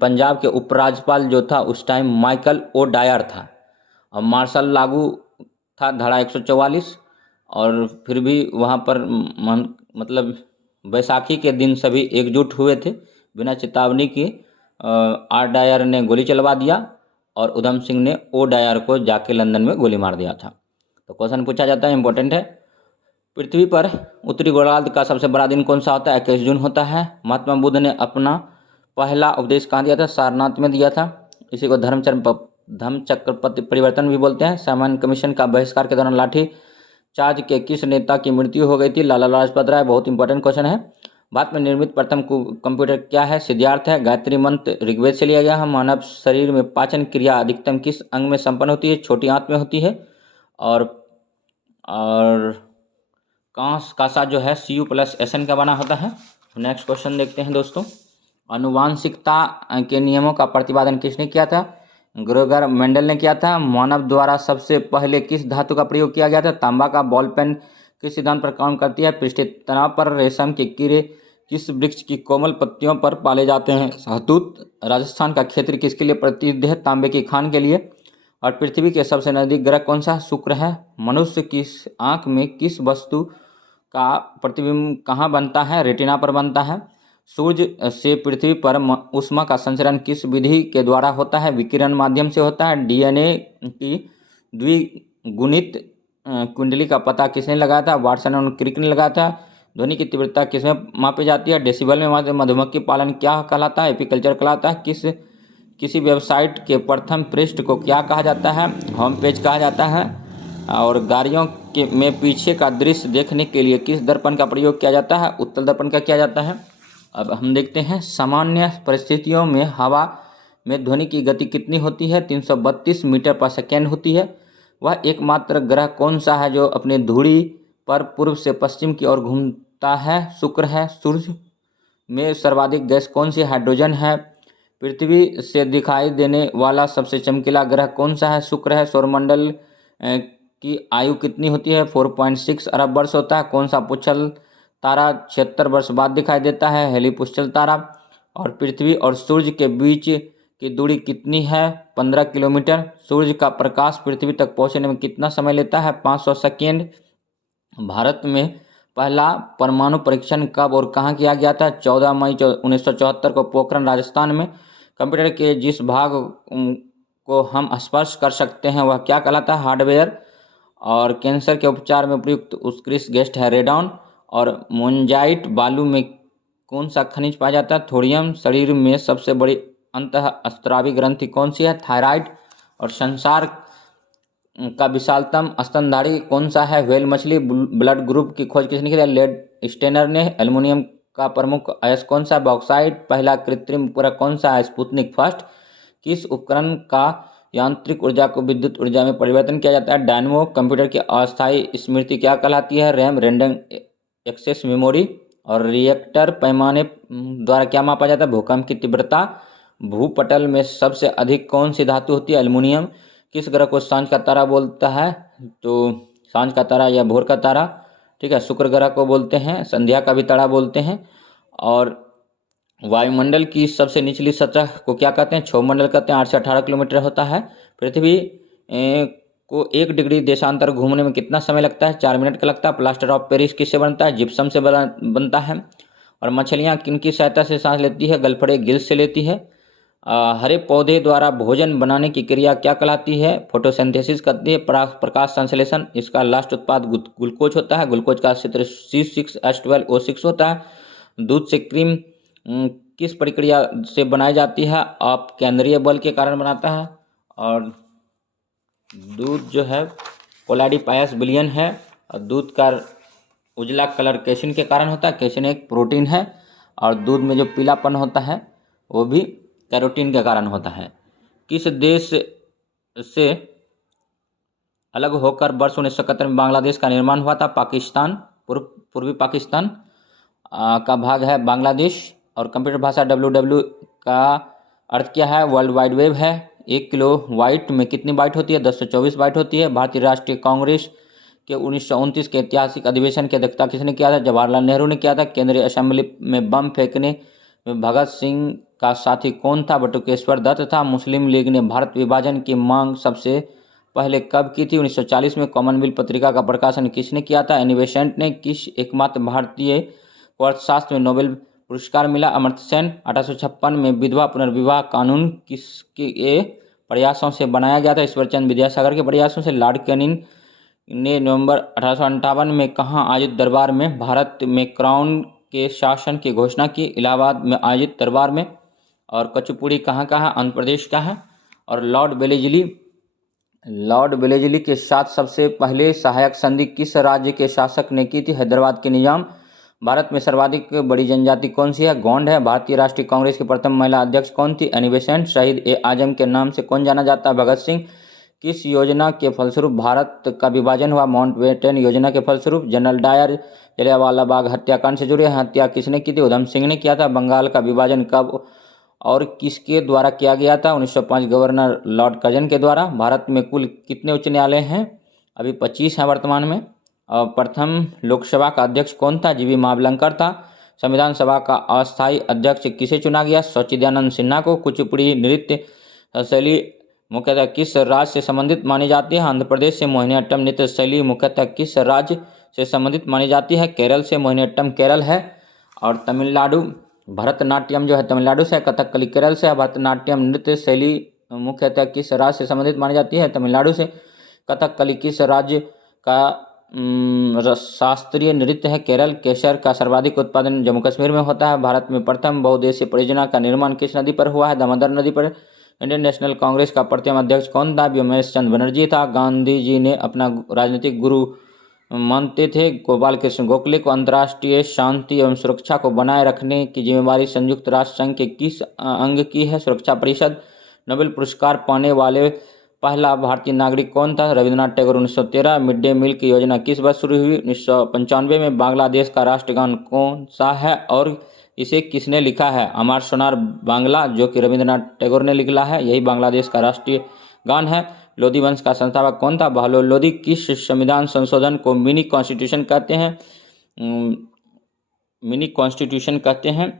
पंजाब के उपराज्यपाल जो था उस टाइम माइकल ओ डायर था। और मार्शल लागू था धारा 144। और फिर भी वहाँ पर मतलब बैसाखी के दिन सभी एकजुट हुए थे। बिना चेतावनी के आर डायर ने गोली चलवा दिया और उधम सिंह ने ओ डायर को जाके लंदन में गोली मार दिया था। तो क्वेश्चन पूछा जाता है, इंपॉर्टेंट है। पृथ्वी पर उत्तरी गोलार्ध का सबसे बड़ा दिन कौन सा होता है? 21 जून होता है। महात्मा बुद्ध ने अपना पहला उपदेश कहाँ दिया था? सारनाथ में दिया था। इसी को धम्मचक्र परिवर्तन भी बोलते हैं। सामान्य कमीशन का बहिष्कार के दौरान लाठी चार्ज के किस नेता की मृत्यु हो गई थी? लाला लाजपत राय। बहुत इंपॉर्टेंट क्वेश्चन है। भारत में निर्मित प्रथम कंप्यूटर क्या है? सिद्धार्थ है। गायत्री मंत्र ऋग्वेद से लिया गया है। मानव शरीर में पाचन क्रिया अधिकतम किस अंग में संपन्न होती है? छोटी आंत में होती है। और कांसा जो है Cu+Sn का बना होता है। नेक्स्ट क्वेश्चन देखते हैं दोस्तों। आनुवांशिकता के नियमों का प्रतिपादन किसने किया था? ग्रेगर मेंडल ने किया था। मानव द्वारा सबसे पहले किस धातु का प्रयोग किया गया था? तांबा का। बॉल पेन किस सिद्धांत पर काम करती है? पृष्ठीय तनाव पर। रेशम के कीड़े किस वृक्ष की कोमल पत्तियों पर पाले जाते हैं? शहतूत। राजस्थान का क्षेत्र किसके लिए प्रसिद्ध है? तांबे की खान के लिए। और पृथ्वी के सबसे नजदीक ग्रह कौन सा? शुक्र है। मनुष्य की आंख में किस वस्तु का प्रतिबिंब कहाँ बनता है? रेटिना पर बनता है। सूर्य से पृथ्वी पर ऊष्मा का संचरण किस विधि के द्वारा होता है? विकिरण माध्यम से होता है। डीएनए की द्विगुणित कुंडली का पता किसने लगाया था? वाटसन और क्रिक ने लगाया था। ध्वनि की तीव्रता किसमें मापी जाती है? डेसिबल में मापी। मधुमक्खी पालन क्या कहलाता है? एपीकल्चर कहलाता है। किसी वेबसाइट के प्रथम पृष्ठ को क्या कहा जाता है? होम पेज कहा जाता है। और गाड़ियों के में पीछे का दृश्य देखने के लिए किस दर्पण का प्रयोग किया जाता है? उत्तल दर्पण का किया जाता है। अब हम देखते हैं सामान्य परिस्थितियों में हवा में ध्वनि की गति कितनी होती है? 332 मीटर पर सेकेंड होती है। वह एकमात्र ग्रह कौन सा है जो अपने धुरी पर पूर्व से पश्चिम की ओर घूमता है? शुक्र है। सूर्य में सर्वाधिक गैस कौन सी? हाइड्रोजन है। पृथ्वी से दिखाई देने वाला सबसे चमकीला ग्रह कौन सा है? शुक्र है। सौरमंडल की आयु कितनी होती है? 4.6 अरब वर्ष होता है। कौन सा पुच्छल तारा 76 वर्ष बाद दिखाई देता है? हेली पुच्छल तारा। और पृथ्वी और सूर्य के बीच की दूरी कितनी है? 15 किलोमीटर। सूर्य का प्रकाश पृथ्वी तक पहुंचने में कितना समय लेता है? 500 सेकेंड। भारत में पहला परमाणु परीक्षण कब और कहाँ किया गया था? 14 मई 1974 को पोखरण राजस्थान में। कंप्यूटर के जिस भाग को हम स्पर्श कर सकते हैं वह क्या कहलाता है? हार्डवेयर। और कैंसर के उपचार में प्रयुक्त उत्कृष्ट गेस्ट है रेडॉन। और मोन्जाइट बालू में कौन सा खनिज पाया जाता है? थोरियम। शरीर में सबसे बड़ी अंतःस्रावी ग्रंथि कौन सी है? थायराइड। और संसार का विशालतम स्तनधारी कौन सा है? व्हेल मछली। ब्लड ग्रुप की खोज किसने की थी? लेड स्टेनर ने। एल्युमिनियम का प्रमुख अयस्क कौन सा है? बॉक्साइट। पहला कृत्रिम उपग्रह कौन सा है? Sputnik first. किस उपकरण का यांत्रिक ऊर्जा को विद्युत ऊर्जा में परिवर्तन किया जाता है? डायनमो। कंप्यूटर की अस्थायी स्मृति क्या कहलाती है? रैम। Random access memory. और रिएक्टर पैमाने द्वारा क्या मापा जाता है? भूकंप की तीव्रता। भूपटल में सबसे अधिक कौन सी धातु होती है? एल्युमिनियम। किस ग्रह को सांझ का तारा बोलता है? तो सांझ का तारा या भोर का तारा, ठीक है, शुक्र ग्रह को बोलते हैं। संध्या का भी तारा बोलते हैं। और वायुमंडल की सबसे निचली सतह को क्या कहते हैं? क्षोभमंडल कहते हैं। 8 से 18 किलोमीटर होता है। पृथ्वी को 1 डिग्री देशांतर घूमने में कितना समय लगता है? 4 मिनट का लगता है। प्लास्टर ऑफ पेरिस किससे बनता है? जिप्सम से बनता है। और मछलियाँ किनकी सहायता से सांस लेती है? गलफड़े गिल्स से लेती है। हरे पौधे द्वारा भोजन बनाने की क्रिया क्या कहलाती है? फोटोसिंथेसिस करती है। प्रकाश संश्लेषण। इसका लास्ट उत्पाद ग्लूकोज होता है। ग्लूकोज का क्षेत्र C6H12O6 होता है। दूध से क्रीम किस प्रक्रिया से बनाई जाती है? आप केंद्रीय बल के कारण बनाता है। और दूध जो है कोलाडिपायस विलयन है। और दूध का उजला कलर कैसिन के कारण होता है। कैसिन एक प्रोटीन है। और दूध में जो पीलापन होता है वो भी कैरोटीन के कारण होता है। किस देश से अलग होकर वर्ष 1971 में बांग्लादेश का निर्माण हुआ था? पाकिस्तान। पूर्वी पाकिस्तान का भाग है बांग्लादेश। और कंप्यूटर भाषा WW का अर्थ क्या है? वर्ल्ड वाइड वेब है। 1 किलो बाइट में कितनी बाइट होती है? 1024 बाइट होती है। भारतीय राष्ट्रीय कांग्रेस के 1929 के ऐतिहासिक अधिवेशन की अध्यक्षता किसने किया था? जवाहरलाल नेहरू ने किया था। केंद्रीय असेंबली में बम फेंकने में भगत सिंह का साथी कौन था? बटुकेश्वर दत्त था। मुस्लिम लीग ने भारत विभाजन की मांग सबसे पहले कब की थी? 1940 में। कॉमनवेल्थ पत्रिका का प्रकाशन किसने किया था? एनी बेसेंट ने। किस एकमात्र भारतीय को अर्थशास्त्र में नोबेल पुरस्कार मिला? अमर्त्य सेन। 1856 में विधवा पुनर्विवाह कानून किसके प्रयासों से बनाया गया था? ईश्वरचंद विद्यासागर के प्रयासों से। लॉर्ड कैनिंग ने नवंबर 1858 में कहाँ आयोजित दरबार में भारत में क्राउन के शासन की घोषणा की? इलाहाबाद में आयोजित दरबार में। और कचुपुड़ी कहाँ का है? आंध्र प्रदेश का है। और लॉर्ड वेलेजली के साथ सबसे पहले सहायक संधि किस राज्य के शासक ने की थी? हैदराबाद के निजाम। भारत में सर्वाधिक बड़ी जनजाति कौन सी है? गोंड है। भारतीय राष्ट्रीय कांग्रेस की प्रथम महिला अध्यक्ष कौन थी? Annie Besant. शहीद ए आजम के नाम से कौन जाना जाता है? भगत सिंह। किस योजना के फलस्वरूप भारत का विभाजन हुआ? माउंटबेटन योजना के फलस्वरूप। जनरल डायर जलियांवाला बाग हत्याकांड से जुड़े हैं। हत्या किसने की थी? उधम सिंह ने किया था। बंगाल का विभाजन कब और किसके द्वारा किया गया था? 1905 गवर्नर लॉर्ड कर्जन के द्वारा। भारत में कुल कितने उच्च न्यायालय हैं? अभी 25 हैं वर्तमान में। और प्रथम लोकसभा का अध्यक्ष कौन था? जीवी मावलंकर था। संविधान सभा का अस्थायी अध्यक्ष किसे चुना गया? सच्चिदानंद सिन्हा को। कुचिपुड़ी नृत्य शैली मुख्यतः किस राज्य से संबंधित मानी जाती है? आंध्र प्रदेश से। मोहिनीअट्टम नृत्य शैली मुख्यतः किस राज्य से संबंधित मानी जाती है? केरल से। मोहिनीअट्टम केरल है। और तमिलनाडु भरतनाट्यम जो है तमिलनाडु से। कथकली केरल से। भरतनाट्यम नृत्य शैली मुख्यतः किस राज्य से संबंधित मानी जाती है? तमिलनाडु से। कथकली किस राज्य का शास्त्रीय नृत्य है? केरल। केसर का सर्वाधिक उत्पादन जम्मू कश्मीर में होता है। भारत में प्रथम बहुउद्देशीय परियोजना का निर्माण किस नदी पर हुआ है? दामोदर नदी पर। इंडियन नेशनल कांग्रेस का प्रथम अध्यक्ष कौन था? व्योमेश चंद्र बनर्जी था। गांधी जी ने अपना राजनीतिक गुरु मानते थे गोपाल कृष्ण गोखले को। अंतर्राष्ट्रीय शांति एवं सुरक्षा को बनाए रखने की जिम्मेदारी संयुक्त राष्ट्र संघ के किस अंग की है? सुरक्षा परिषद। नोबेल पुरस्कार पाने वाले पहला भारतीय नागरिक कौन था? Rabindranath Tagore. 1913 mid day meal की योजना किस वर्ष शुरू हुई? 1995 में। बांग्लादेश का राष्ट्रगान कौन सा है और इसे किसने लिखा है? अमर सोनार बांग्ला, जो कि रविन्द्रनाथ टैगोर ने लिखा है। यही बांग्लादेश का राष्ट्रीय गान है। लोधी वंश का संस्थापक कौन था? बहलोल लोधी। किस संविधान संशोधन को मिनी कॉन्स्टिट्यूशन कहते हैं? मिनी कॉन्स्टिट्यूशन कहते हैं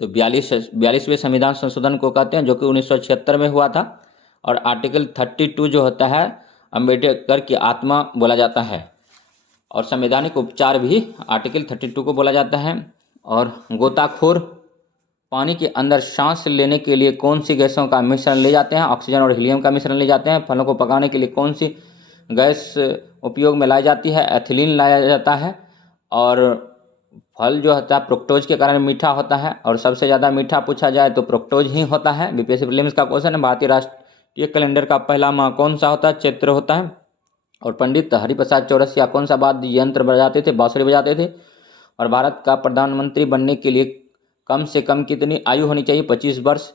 तो 42वें संविधान संशोधन को कहते हैं, जो कि 1976 में हुआ था। और आर्टिकल 32 जो होता है अम्बेडकर की आत्मा बोला जाता है। और संवैधानिक उपचार भी आर्टिकल 32 को बोला जाता है। और गोताखोर पानी के अंदर सांस लेने के लिए कौन सी गैसों का मिश्रण ले जाते हैं? ऑक्सीजन और हीलियम का मिश्रण ले जाते हैं। फलों को पकाने के लिए कौन सी गैस उपयोग में लाई जाती है? एथिलीन लाया जाता है। और फल जो होता है फ्रुक्टोज के कारण मीठा होता है। और सबसे ज़्यादा मीठा पूछा जाए तो फ्रुक्टोज ही होता है। बीपीएससी प्रीलिम्स का क्वेश्चन है। भारतीय राष्ट्रीय कैलेंडर का पहला माह कौन सा होता है? चैत्र होता है। और पंडित हरिप्रसाद चौरसिया कौन सा वाद्य यंत्र बजाते थे? बांसुरी बजाते थे। और भारत का प्रधानमंत्री बनने के लिए कम से कम कितनी आयु होनी चाहिए? 25 वर्ष।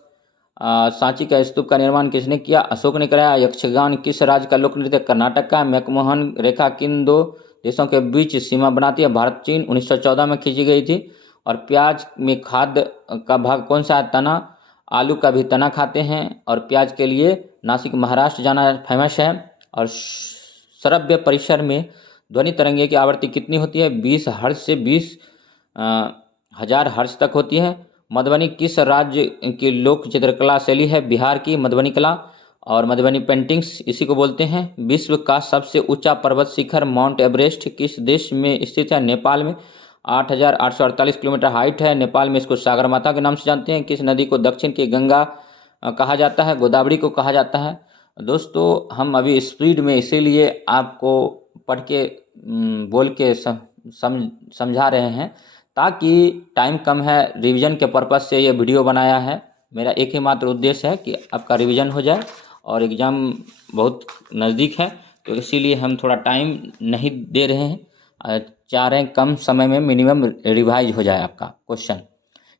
सांची का स्तूप का निर्माण किसने किया? अशोक ने कराया। यक्षगान किस राज्य का लोक नृत्य? कर्नाटक का। मैकमोहन रेखा किन दो देशों के बीच सीमा बनाती है? भारत चीन। 1914 में खींची गई थी। और प्याज में खाद्य का भाग कौन सा है? तना। आलू का भी तना खाते हैं। और प्याज के लिए नासिक महाराष्ट्र जाना फेमस है। और श्रव्य परिसर में ध्वनि तरंगे की आवृत्ति कितनी होती है? 20 हर्ट्ज से 20,000 हर्ट्ज तक होती है। मधुबनी किस राज्य की लोक चित्रकला शैली है? बिहार की मधुबनी कला। और मधुबनी पेंटिंग्स इसी को बोलते हैं। विश्व का सबसे ऊंचा पर्वत शिखर माउंट एवरेस्ट किस देश में स्थित है? नेपाल में। 8,848 किलोमीटर हाइट है नेपाल में। इसको सागरमाथा के नाम से जानते हैं। किस नदी को दक्षिण की गंगा कहा जाता है? गोदावरी को कहा जाता है। दोस्तों हम अभी स्पीड में इसीलिए आपको पढ़ के बोल के समझा रहे हैं, ताकि टाइम कम है, रिवीजन के पर्पज़ से ये वीडियो बनाया है। मेरा एक ही मात्र उद्देश्य है कि आपका रिवीजन हो जाए। और एग्ज़ाम बहुत नज़दीक है, तो इसीलिए हम थोड़ा टाइम नहीं दे रहे हैं। चाह रहे हैं कम समय में मिनिमम रिवाइज हो जाए आपका क्वेश्चन,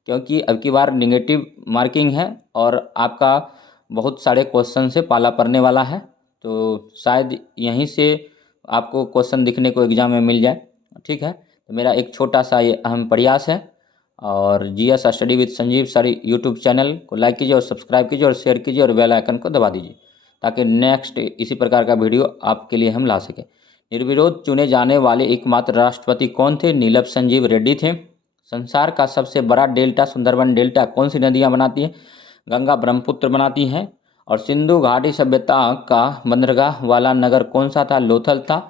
क्योंकि अब की बार निगेटिव मार्किंग है और आपका बहुत सारे क्वेश्चन से पाला पड़ने वाला है। तो शायद यहीं से आपको क्वेश्चन दिखने को एग्ज़ाम में मिल जाए। ठीक है, तो मेरा एक छोटा सा ये अहम प्रयास है। और GS study with Sanjeev sir YouTube channel को लाइक कीजिए और सब्सक्राइब कीजिए और शेयर कीजिए और बेल आइकन को दबा दीजिए, ताकि नेक्स्ट इसी प्रकार का वीडियो आपके लिए हम ला सकें। निर्विरोध चुने जाने वाले एकमात्र राष्ट्रपति कौन थे? नीलम संजीव रेड्डी थे। संसार का सबसे बड़ा डेल्टा सुंदरबन डेल्टा कौन सी नदियाँ बनाती हैं? गंगा ब्रह्मपुत्र बनाती हैं। और सिंधु घाटी सभ्यता का बंदरगाह वाला नगर कौन सा था? लोथल था।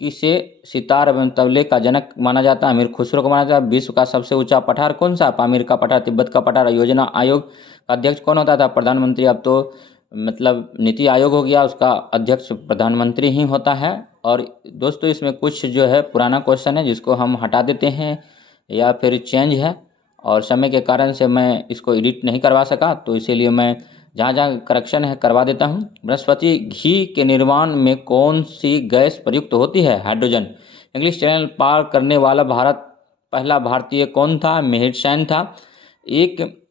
किसे सितार एवं तबले का जनक माना जाता है? अमीर खुसरो को माना जाता है। विश्व का सबसे ऊंचा पठार कौन सा? पामीर का पठार, तिब्बत का पठार। योजना आयोग का अध्यक्ष कौन होता था? प्रधानमंत्री। अब तो मतलब नीति आयोग हो गया, उसका अध्यक्ष प्रधानमंत्री ही होता है। और दोस्तों इसमें कुछ जो है पुराना क्वेश्चन है जिसको हम हटा देते हैं या फिर चेंज है, और समय के कारण से मैं इसको एडिट नहीं करवा सका, तो इसीलिए मैं जहाँ जहाँ करेक्शन है करवा देता हूँ। वनस्पति घी के निर्माण में कौन सी गैस प्रयुक्त होती है? हाइड्रोजन। इंग्लिश चैनल पार करने वाला पहला भारतीय कौन था? मिहिर सेन था। एक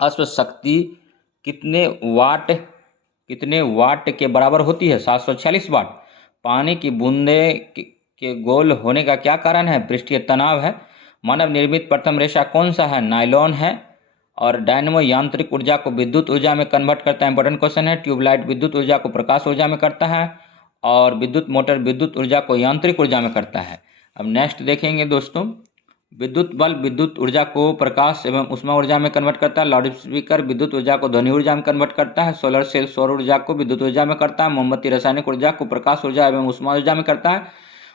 अश्व शक्ति कितने वाट कितने वाट के बराबर होती है? 746 वाट। पानी की बूंदे के गोल होने का क्या कारण है? पृष्ठीय तनाव है। मानव निर्मित प्रथम रेशा कौन सा है? नायलॉन है। और डायनमो यांत्रिक ऊर्जा को विद्युत ऊर्जा में कन्वर्ट करता है, इंपॉर्टेंट क्वेश्चन है। ट्यूबलाइट विद्युत ऊर्जा को प्रकाश ऊर्जा में करता है, और विद्युत मोटर विद्युत ऊर्जा को यांत्रिक ऊर्जा में करता है। अब नेक्स्ट देखेंगे दोस्तों, विद्युत बल्ब विद्युत ऊर्जा को प्रकाश एवं ऊष्मा ऊर्जा में कन्वर्ट करता है। लाउड स्पीकर विद्युत ऊर्जा को ध्वनि ऊर्जा में कन्वर्ट करता है। सोलर सेल सौर ऊर्जा को विद्युत ऊर्जा में करता है। मोमबत्ती रासायनिक ऊर्जा को प्रकाश ऊर्जा एवं ऊष्मा ऊर्जा में करता है।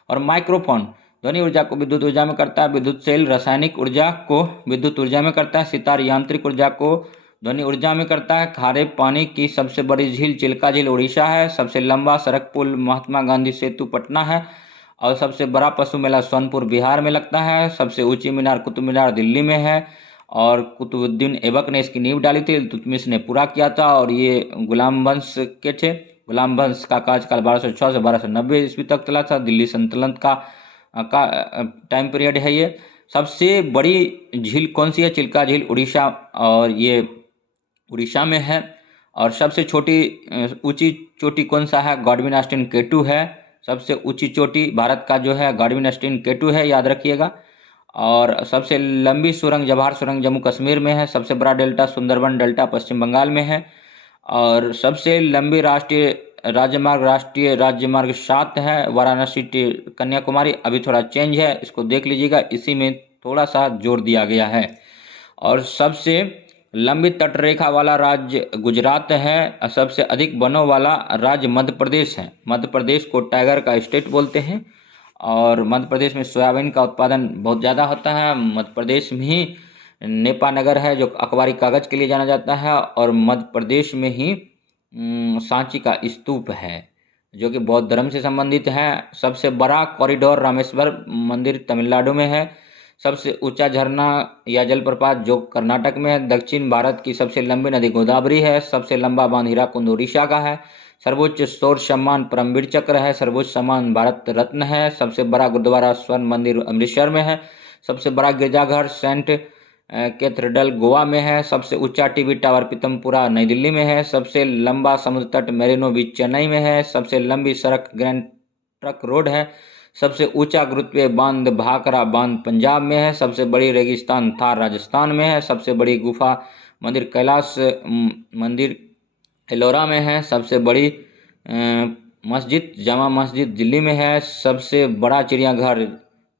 और माइक्रोफोन ध्वनि ऊर्जा को विद्युत ऊर्जा में करता है। विद्युत सेल रासायनिक ऊर्जा को विद्युत ऊर्जा में करता है। सितार यांत्रिक ऊर्जा को ध्वनि ऊर्जा में करता है। खारे पानी की सबसे बड़ी झील चिल्का झील उड़ीसा है। सबसे लंबा सड़क पुल महात्मा गांधी सेतु पटना है। और सबसे बड़ा पशु मेला सोनपुर बिहार में लगता है। सबसे ऊंची मीनार कुतुब मीनार दिल्ली में है, और कुतुबुद्दीन ऐबक ने इसकी नींव डाली थी, इल्तुतमिश ने पूरा किया था, और ये गुलाम वंश के थे। गुलाम वंश का कार्यकाल 1206 से 1290 ईस्वी तक चला था। दिल्ली सल्तनत का टाइम पीरियड है ये। सबसे बड़ी झील कौन सी है? चिल्का झील उड़ीसा, और ये उड़ीसा में है। और सबसे छोटी ऊंची चोटी कौन सा है? गॉडविन ऑस्टिन केटू है। सबसे ऊंची चोटी भारत का जो है गॉडविन ऑस्टिन केटू है, याद रखिएगा। और सबसे लंबी सुरंग जवाहर सुरंग जम्मू कश्मीर में है। सबसे बड़ा डेल्टा सुंदरबन डेल्टा पश्चिम बंगाल में है। और सबसे लंबी राष्ट्रीय राज्यमार्ग 7 है, वाराणसी कन्याकुमारी। अभी थोड़ा चेंज है, इसको देख लीजिएगा, इसी में थोड़ा सा जोड़ दिया गया है। और सबसे लंबी तटरेखा वाला राज्य गुजरात है। सबसे अधिक वनों वाला राज्य मध्य प्रदेश है। मध्य प्रदेश को टाइगर का स्टेट बोलते हैं। और मध्य प्रदेश में सोयाबीन का उत्पादन बहुत ज़्यादा होता है। मध्य प्रदेश में ही नेपानगर है जो अखबारी कागज के लिए जाना जाता है। और मध्य प्रदेश में ही सांची का स्तूप है जो कि बौद्ध धर्म से संबंधित है। सबसे बड़ा कॉरिडोर रामेश्वर मंदिर तमिलनाडु में है। सबसे ऊंचा झरना या जलप्रपात जो कर्नाटक में है। दक्षिण भारत की सबसे लंबी नदी गोदावरी है। सबसे लंबा बांध हीराकुंड उड़ीसा का है। सर्वोच्च शौर्य सम्मान परमवीर चक्र है। सर्वोच्च सम्मान भारत रत्न है। सबसे बड़ा गुरुद्वारा स्वर्ण मंदिर अमृतसर में है। सबसे बड़ा गिरजाघर सेंट कैथेड्रल गोवा में है। सबसे ऊंचा टीवी टावर पीतमपुरा नई दिल्ली में है। सबसे लंबा समुद्र तट मेरिनो बीच चेन्नई में है। सबसे लंबी सड़क ग्रैंड ट्रंक रोड है। सबसे ऊंचा गुरुत्वीय बांध भाखड़ा बांध पंजाब में है। सबसे बड़ी रेगिस्तान थार राजस्थान में है। सबसे बड़ी गुफा मंदिर कैलाश मंदिर एलोरा में है। सबसे बड़ी मस्जिद जामा मस्जिद दिल्ली में है। सबसे बड़ा चिड़ियाघर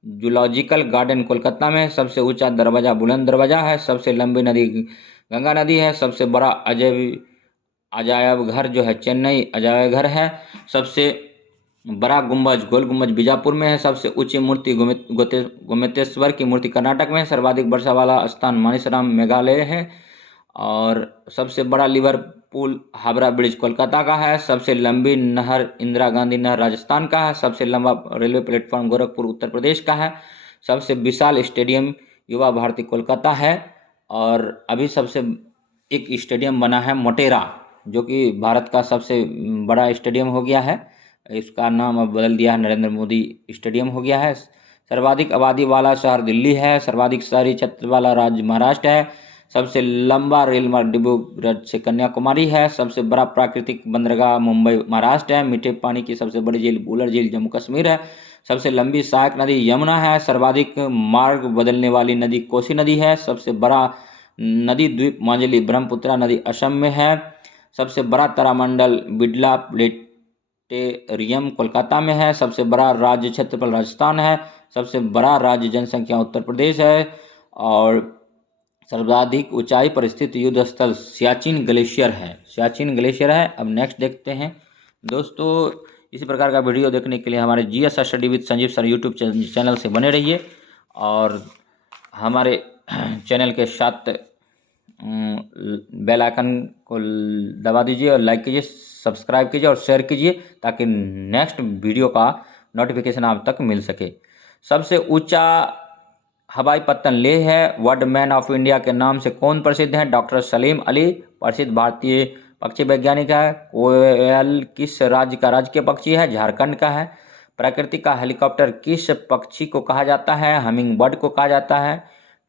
जूलॉजिकल गार्डन कोलकाता में है। सबसे ऊंचा दरवाजा बुलंद दरवाजा है। सबसे लंबी नदी गंगा नदी है। सबसे बड़ा अजायब घर जो है चेन्नई अजायब घर है। सबसे बड़ा गुंबज गोल गुंबज बीजापुर में है। सबसे ऊंची मूर्ति गोमतेश्वर की मूर्ति कर्नाटक में है। सर्वाधिक वर्षा वाला स्थान मानिसराम मेघालय है। और सबसे बड़ा लिवरपूल हावड़ा ब्रिज कोलकाता का है। सबसे लंबी नहर इंदिरा गांधी नहर राजस्थान का है। सबसे लंबा रेलवे प्लेटफॉर्म गोरखपुर उत्तर प्रदेश का है। सबसे विशाल स्टेडियम युवा भारती कोलकाता है। और अभी सबसे एक स्टेडियम बना है मोटेरा जो कि भारत का सबसे बड़ा स्टेडियम हो गया है। इसका नाम अब बदल दिया है, नरेंद्र मोदी स्टेडियम हो गया है। सर्वाधिक आबादी वाला शहर दिल्ली है। सर्वाधिक शहरी क्षेत्र वाला राज्य महाराष्ट्र है। सबसे लंबा रेल मार्ग डिब्रूगढ़ से कन्याकुमारी है। सबसे बड़ा प्राकृतिक बंदरगाह मुंबई महाराष्ट्र है। मीठे पानी की सबसे बड़ी झील बुलर झील जम्मू कश्मीर है। सबसे लंबी सहायक नदी यमुना है। सर्वाधिक मार्ग बदलने वाली नदी कोसी नदी है। सबसे बड़ा नदी द्वीप मांझली ब्रह्मपुत्रा नदी असम में है। सबसे बड़ा तारामंडल बिड़ला प्लेनेटेरियम कोलकाता में है। सबसे बड़ा राज्य क्षेत्रफल राजस्थान है। सबसे बड़ा राज्य जनसंख्या उत्तर प्रदेश है। और सर्वाधिक ऊंचाई पर स्थित युद्ध स्थल सियाचिन ग्लेशियर है। सियाचिन ग्लेशियर है। अब नेक्स्ट देखते हैं दोस्तों। इसी प्रकार का वीडियो देखने के लिए हमारे GS study with Sanjeev sir YouTube channel से बने रहिए। और हमारे चैनल के साथ बेल आइकन को दबा दीजिए और लाइक कीजिए, सब्सक्राइब कीजिए और शेयर कीजिए ताकि नेक्स्ट वीडियो का नोटिफिकेशन आप तक मिल सके। सबसे ऊंचा हवाई पत्तन लेह है। वर्ल्ड मैन ऑफ इंडिया के नाम से कौन प्रसिद्ध है? डॉक्टर सलीम अली प्रसिद्ध भारतीय पक्षी वैज्ञानिक है। कोयल किस राज्य का राजकीय पक्षी है? झारखंड का है। प्राकृतिक का हेलीकॉप्टर किस पक्षी को कहा जाता है? हमिंग बर्ड को कहा जाता है।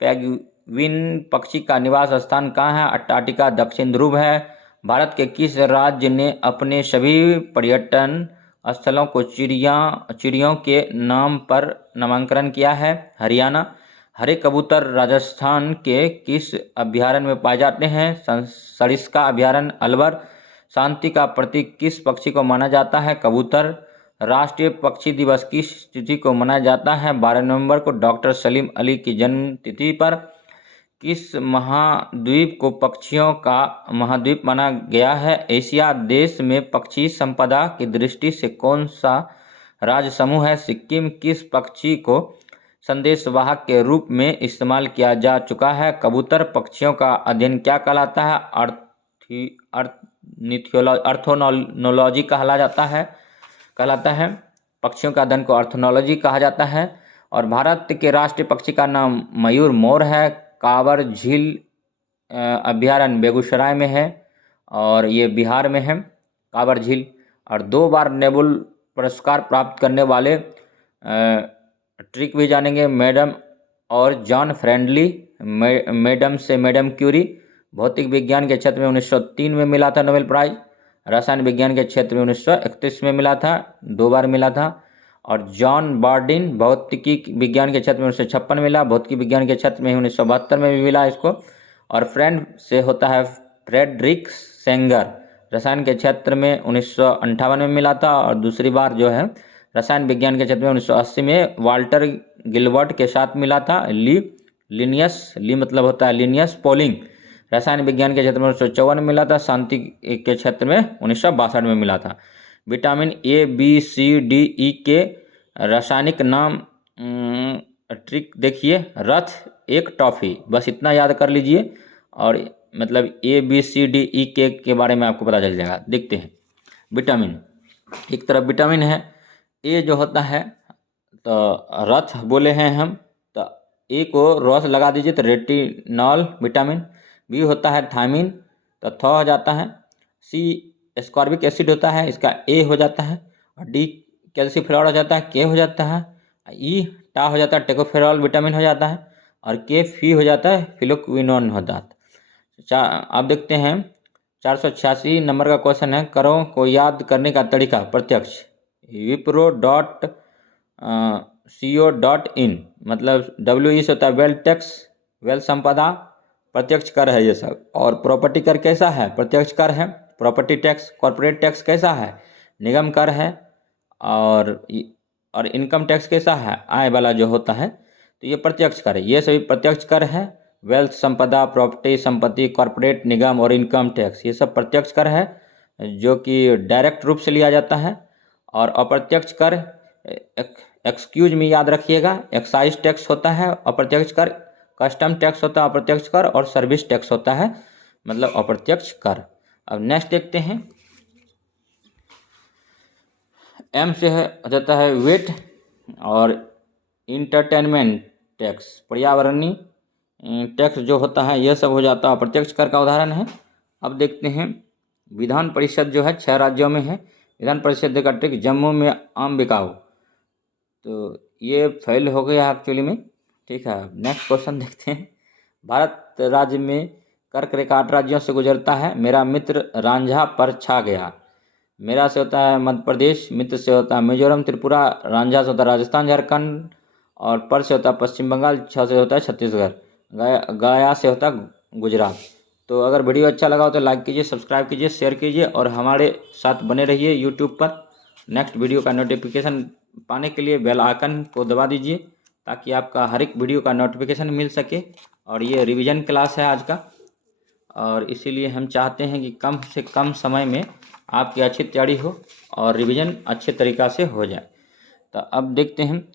पेंगुइन पक्षी का निवास स्थान कहाँ है? अंटार्कटिका दक्षिण ध्रुव है। भारत के किस राज्य ने अपने सभी पर्यटन स्थलों को चिड़ियों के नाम पर नामांकन किया है? हरियाणा। हरे कबूतर राजस्थान के किस अभयारण्य में पाए जाते हैं? सरिस्का अभयारण्य। अलवर। शांति का प्रतीक किस पक्षी को माना जाता है? कबूतर। राष्ट्रीय पक्षी दिवस किस तिथि को मनाया जाता है? 12 नवंबर को। डॉक्टर सलीम अली की जन्म तिथि पर। किस महाद्वीप को पक्षियों का महाद्वीप माना गया है? एशिया देश में पक्षी संपदा की दृष्टि से कौन सा राज्य समूह है? सिक्किम। किस पक्षी को संदेशवाहक के रूप में इस्तेमाल किया जा चुका है? कबूतर। पक्षियों का अध्ययन क्या कहलाता है? अर्थोनोलॉजी कहलाता है। पक्षियों का अध्ययन को अर्थोनोलॉजी कहा जाता है। और भारत के राष्ट्रीय पक्षी का नाम मयूर मोर है। कांवर झील अभयारण्य बेगूसराय में है और ये बिहार में है, कांवर झील। और 2 बार नेबुल पुरस्कार प्राप्त करने वाले ट्रिक भी जानेंगे। मैडम और जॉन फ्रेंडली। मैडम से मैडम क्यूरी। भौतिक विज्ञान के क्षेत्र में 1903 में मिला था नोबेल प्राइज। रसायन विज्ञान के क्षेत्र में 1931 में मिला था, 2 बार मिला था। और जॉन बार्डिन भौतिकी विज्ञान के क्षेत्र में 1956 में मिला। भौतिकी विज्ञान के क्षेत्र में 1972 में भी मिला इसको। और फ्रेंड से होता है फ्रेडरिक सेंगर। रसायन के क्षेत्र में 1958 में मिला था। और दूसरी बार जो है रसायन विज्ञान के क्षेत्र में 1980 में वाल्टर गिलबर्ट के साथ मिला था। लिनियस मतलब होता है लिनियस पोलिंग रसायन विज्ञान के क्षेत्र में 1954 में मिला था। शांति के क्षेत्र में 1962 में मिला था। Vitamin A B C D E के रासायनिक नाम ट्रिक देखिए। रथ एक टॉफी, बस इतना याद कर लीजिए और मतलब ए बी सी डी ई के बारे में आपको पता चल जाएगा। देखते हैं विटामिन। एक तरफ विटामिन है, ए जो होता है तो रथ बोले हैं हम, तो ए को रस लगा दीजिए तो रेटिनॉल विटामिन। बी होता है थायमिन तो थ हो जाता है। सी एस्कॉर्बिक एसिड होता है, इसका ए हो जाता है। और डी कैल्सीफेरॉल हो जाता है, के हो जाता है। ई टा हो जाता है, टेकोफेरॉल विटामिन हो जाता है। और के फी हो जाता है, फिलोक्विनोन हो जाता है। आप देखते हैं 486 नंबर का क्वेश्चन है। करों को याद करने का तरीका प्रत्यक्ष। wipro.co.in मतलब WE से होता है वेल्थ टैक्स, वेल्थ संपदा, प्रत्यक्ष कर है ये सब। और प्रॉपर्टी कर कैसा है? प्रत्यक्ष कर है। प्रॉपर्टी टैक्स, कॉर्पोरेट टैक्स कैसा है? निगम कर है। और इनकम टैक्स कैसा है? आय वाला जो होता है, तो ये प्रत्यक्ष कर है। ये सभी प्रत्यक्ष कर है। वेल्थ संपदा, प्रॉपर्टी संपत्ति, कॉर्पोरेट, निगम और इनकम टैक्स, ये सब प्रत्यक्ष कर है जो कि डायरेक्ट रूप से लिया जाता है। और अप्रत्यक्ष कर एक्सक्यूज में याद रखिएगा, एक्साइज टैक्स होता है अप्रत्यक्ष कर, कस्टम टैक्स होता है अप्रत्यक्ष कर, और सर्विस टैक्स होता है मतलब अप्रत्यक्ष कर। अब नेक्स्ट देखते हैं। एम से हो जाता है वेट और इंटरटेनमेंट टैक्स, पर्यावरणीय टैक्स जो होता है यह सब हो जाता है अप्रत्यक्ष कर का उदाहरण है। अब देखते हैं विधान परिषद जो है 6 राज्यों में है। विधान परिषद का ट्रिक जम्मू में आम बिकाऊ, तो ये फेल हो गया एक्चुअली में। ठीक है, नेक्स्ट क्वेश्चन देखते हैं। भारत राज्य में कर्क रेखा 8 राज्यों से गुजरता है। मेरा मित्र रांझा पर छा गया। मेरा से होता है मध्य प्रदेश, मित्र से होता है मिजोरम त्रिपुरा, रांझा से होता है राजस्थान झारखंड, और पर से होता है पश्चिम बंगाल, छ से होता है छत्तीसगढ़, गया से होता है गुजरात। तो अगर वीडियो अच्छा लगा हो तो लाइक कीजिए, सब्सक्राइब कीजिए, शेयर कीजिए और हमारे साथ बने रहिए यूट्यूब पर। नेक्स्ट वीडियो का नोटिफिकेशन पाने के लिए बेल आइकन को दबा दीजिए ताकि आपका हर एक वीडियो का नोटिफिकेशन मिल सके। और ये रिवीजन क्लास है आज का, और इसीलिए हम चाहते हैं कि कम से कम समय में आपकी अच्छी तैयारी हो और रिवीजन अच्छे तरीक़ा से हो जाए। तो अब देखते हैं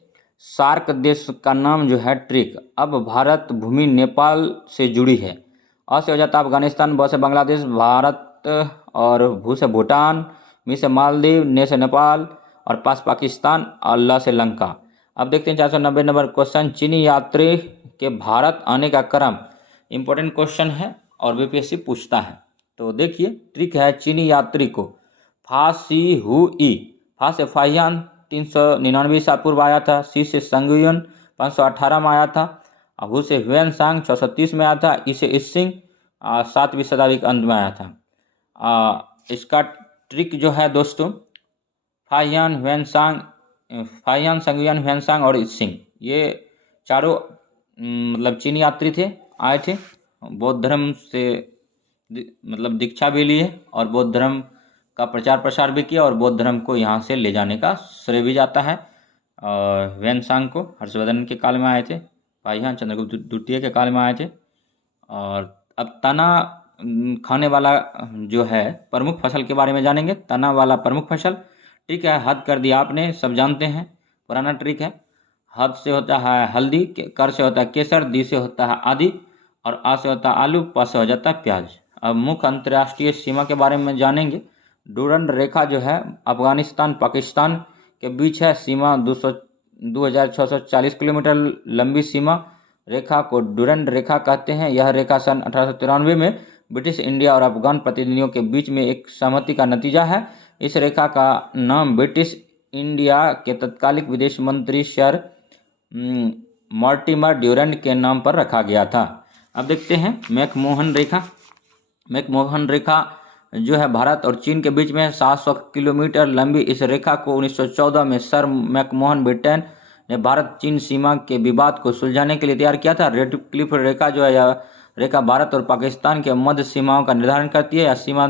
सार्क देश का नाम जो है ट्रिक। अब भारत भूमि नेपाल से जुड़ी है। अ से हो जाता है अफगानिस्तान, ब से बांग्लादेश, भारत और भू से भूटान, मी से मालदीव, ने से नेपाल और पास पाकिस्तान और ल से लंका। अब देखते हैं 490 नंबर क्वेश्चन। चीनी यात्री के भारत आने का क्रम, इम्पोर्टेंट क्वेश्चन है और बीपीएससी पूछता है। तो देखिए ट्रिक है चीनी यात्री को फा सी हु ई। फा से फाहियान 399 ईसा पूर्व आया था। सी से संगुयन 518 में आया था। हु से ह्वेन सांग 630 में आया था। ई से इसिंग 7वीं शताब्दी के अंत में आया था। इसका ट्रिक जो है दोस्तों, फाहियान, संगुयान, ह्वेनसांग और इत्सिंग, ये चारों मतलब चीनी यात्री थे, आए थे, बौद्ध धर्म से मतलब दीक्षा भी ली है और बौद्ध धर्म का प्रचार प्रसार भी किया और बौद्ध धर्म को यहाँ से ले जाने का श्रेय भी जाता है। और ह्वेनसांग को हर्षवर्धन के काल में आए थे, फाहियान चंद्रगुप्त द्वितीय के काल में आए थे। और अब तना खाने वाला जो है प्रमुख फसल के बारे में जानेंगे। तना वाला प्रमुख फसल, ठीक है, हद कर दिया आपने, सब जानते हैं, पुराना ट्रिक है। हद से होता है हल्दी, कर से होता है केसर, दी से होता है आदि और आ से होता है आलू, प से हो जाता है प्याज। अब मुख्य अंतर्राष्ट्रीय सीमा के बारे में जानेंगे। डूरंड रेखा जो है अफगानिस्तान पाकिस्तान के बीच है। सीमा 2640 किलोमीटर लंबी सीमा रेखा को डूरंड रेखा कहते हैं। यह रेखा सन 1893 में ब्रिटिश इंडिया और अफगान प्रतिनिधियों के बीच में एक सहमति का नतीजा है। इस रेखा का नाम ब्रिटिश इंडिया के तत्कालिक विदेश मंत्री सर मॉर्टिमर ड्यूरंड के नाम पर रखा गया था। अब देखते हैं मैकमोहन रेखा। मैकमोहन रेखा जो है भारत और चीन के बीच में 700 किलोमीटर लंबी इस रेखा को 1914 में सर मैकमोहन ब्रिटेन ने भारत चीन सीमा के विवाद को सुलझाने के लिए तैयार किया था। रेड क्लिफ रेखा जो है यह रेखा भारत और पाकिस्तान के मध्य सीमाओं का निर्धारण करती है। यह सीमा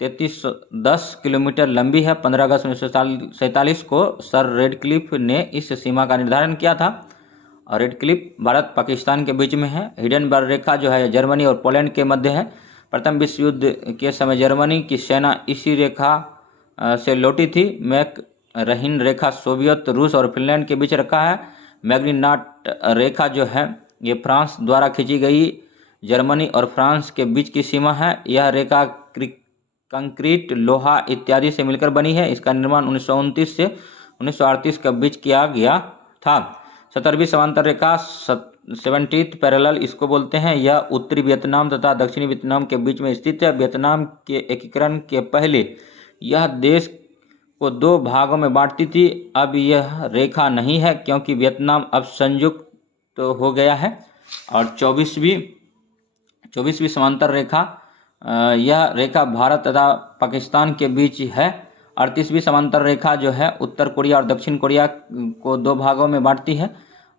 3310 किलोमीटर लंबी है। 15 अगस्त 1947 को सर रेड क्लिफ ने इस सीमा का निर्धारण किया था और रेड क्लिफ भारत पाकिस्तान के बीच में है। हिडनबर्ग रेखा जो है जर्मनी और पोलैंड के मध्य है। प्रथम विश्व युद्ध के समय जर्मनी की सेना इसी रेखा से लौटी थी। मैक-रहीन रेखा सोवियत, रूस और फिनलैंड के बीच रखा है। मैग्नीनाट रेखा जो है ये फ्रांस द्वारा खींची गई जर्मनी और फ्रांस के बीच की सीमा है। यह रेखा कंक्रीट, लोहा इत्यादि से मिलकर बनी है। इसका निर्माण 1929 से 1938 के बीच किया गया था। 17वीं समांतर रेखा 70th पैरेलल इसको बोलते हैं। यह उत्तरी वियतनाम तथा दक्षिणी वियतनाम के बीच में स्थित है। वियतनाम के एकीकरण के पहले यह देश को 2 भागों में बांटती थी। अब यह रेखा नहीं है क्योंकि वियतनाम अब संयुक्त तो हो गया है। और 24वीं समांतर रेखा, यह रेखा भारत तथा पाकिस्तान के बीच है। 38वीं समांतर रेखा जो है उत्तर कोरिया और दक्षिण कोरिया को 2 भागों में बांटती है।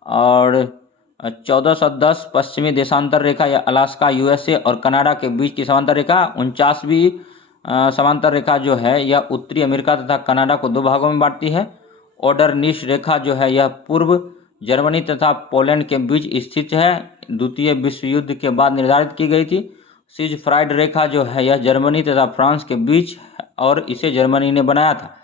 और 1410 पश्चिमी देशांतर रेखा या अलास्का, यूएसए और कनाडा के बीच की समांतर रेखा। 49वीं समांतर रेखा जो है यह उत्तरी अमेरिका तथा कनाडा को 2 भागों में बांटती है। ओडरनिश रेखा जो है यह पूर्व जर्मनी तथा पोलैंड के बीच स्थित है। द्वितीय विश्व युद्ध के बाद निर्धारित की गई थी। सिजफ्राइड रेखा जो है यह जर्मनी तथा फ्रांस के बीच और इसे जर्मनी ने बनाया था।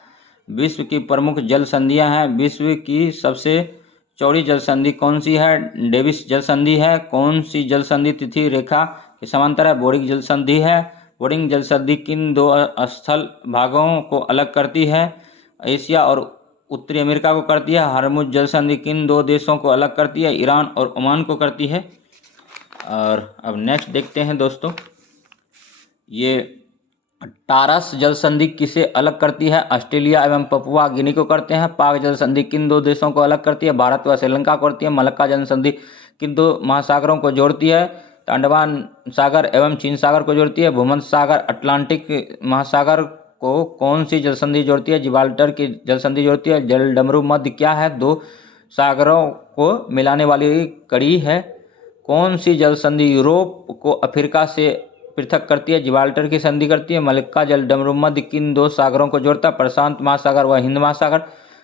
विश्व की प्रमुख जल संधियाँ हैं। विश्व की सबसे चौड़ी जल संधि कौन सी है? डेविस जल संधि है। कौन सी जल संधि तिथि रेखा के समांतर है? बोरिंग जल संधि है। बोरिंग जल संधि किन 2 स्थल भागों को अलग करती है? एशिया और उत्तरी अमेरिका को करती है। हरमुज जल संधि किन 2 देशों को अलग करती है? ईरान और ओमान को करती है। और अब नेक्स्ट देखते हैं दोस्तों, ये टारस जल संधि किसे अलग करती है? ऑस्ट्रेलिया एवं पपुआ गिनी को करते हैं। पाक जल संधि किन 2 देशों को अलग करती है? भारत व श्रीलंका को करती है। मलक्का जल संधि किन 2 महासागरों को जोड़ती है? तो अंडमान सागर एवं चीन सागर को जोड़ती है। भूमध्य सागर अटलांटिक महासागर को कौन सी जल संधि जोड़ती है? जिब्राल्टर की जल संधि जोड़ती है। जल डमरू मध्य क्या है? 2 सागरों को मिलाने वाली कड़ी है। कौन सी जल संधि यूरोप को अफ्रीका से पृथक करती है? जिब्राल्टर की संधि करती है। मलक्का जल डमरू मध्य किन 2 सागरों को जोड़ता है? प्रशांत महासागर व हिंद महासागर।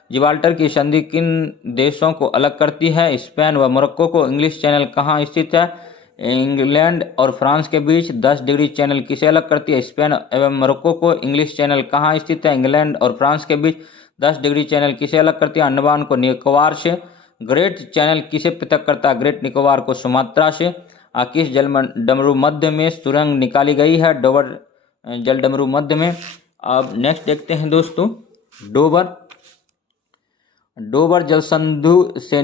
जिब्राल्टर की संधि किन देशों को अलग करती है? स्पेन व मोरक्को को। इंग्लिश चैनल कहाँ स्थित है? इंग्लैंड और फ्रांस के बीच। 10 डिग्री चैनल किसे अलग करती है? स्पेन एवं मोरक्को को। इंग्लिश चैनल कहाँ स्थित है? इंग्लैंड और फ्रांस के बीच। 10 डिग्री चैनल किसे अलग करती है? अंडमान को निकोबार से। ग्रेट चैनल किसे पृथक करता है? ग्रेट निकोबार को सुमात्रा से। किस जल डमरू मध्य में सुरंग निकाली गई है? डोबर जल डमरू मध्य में। अब नेक्स्ट देखते हैं दोस्तों, डोबर जल संधु से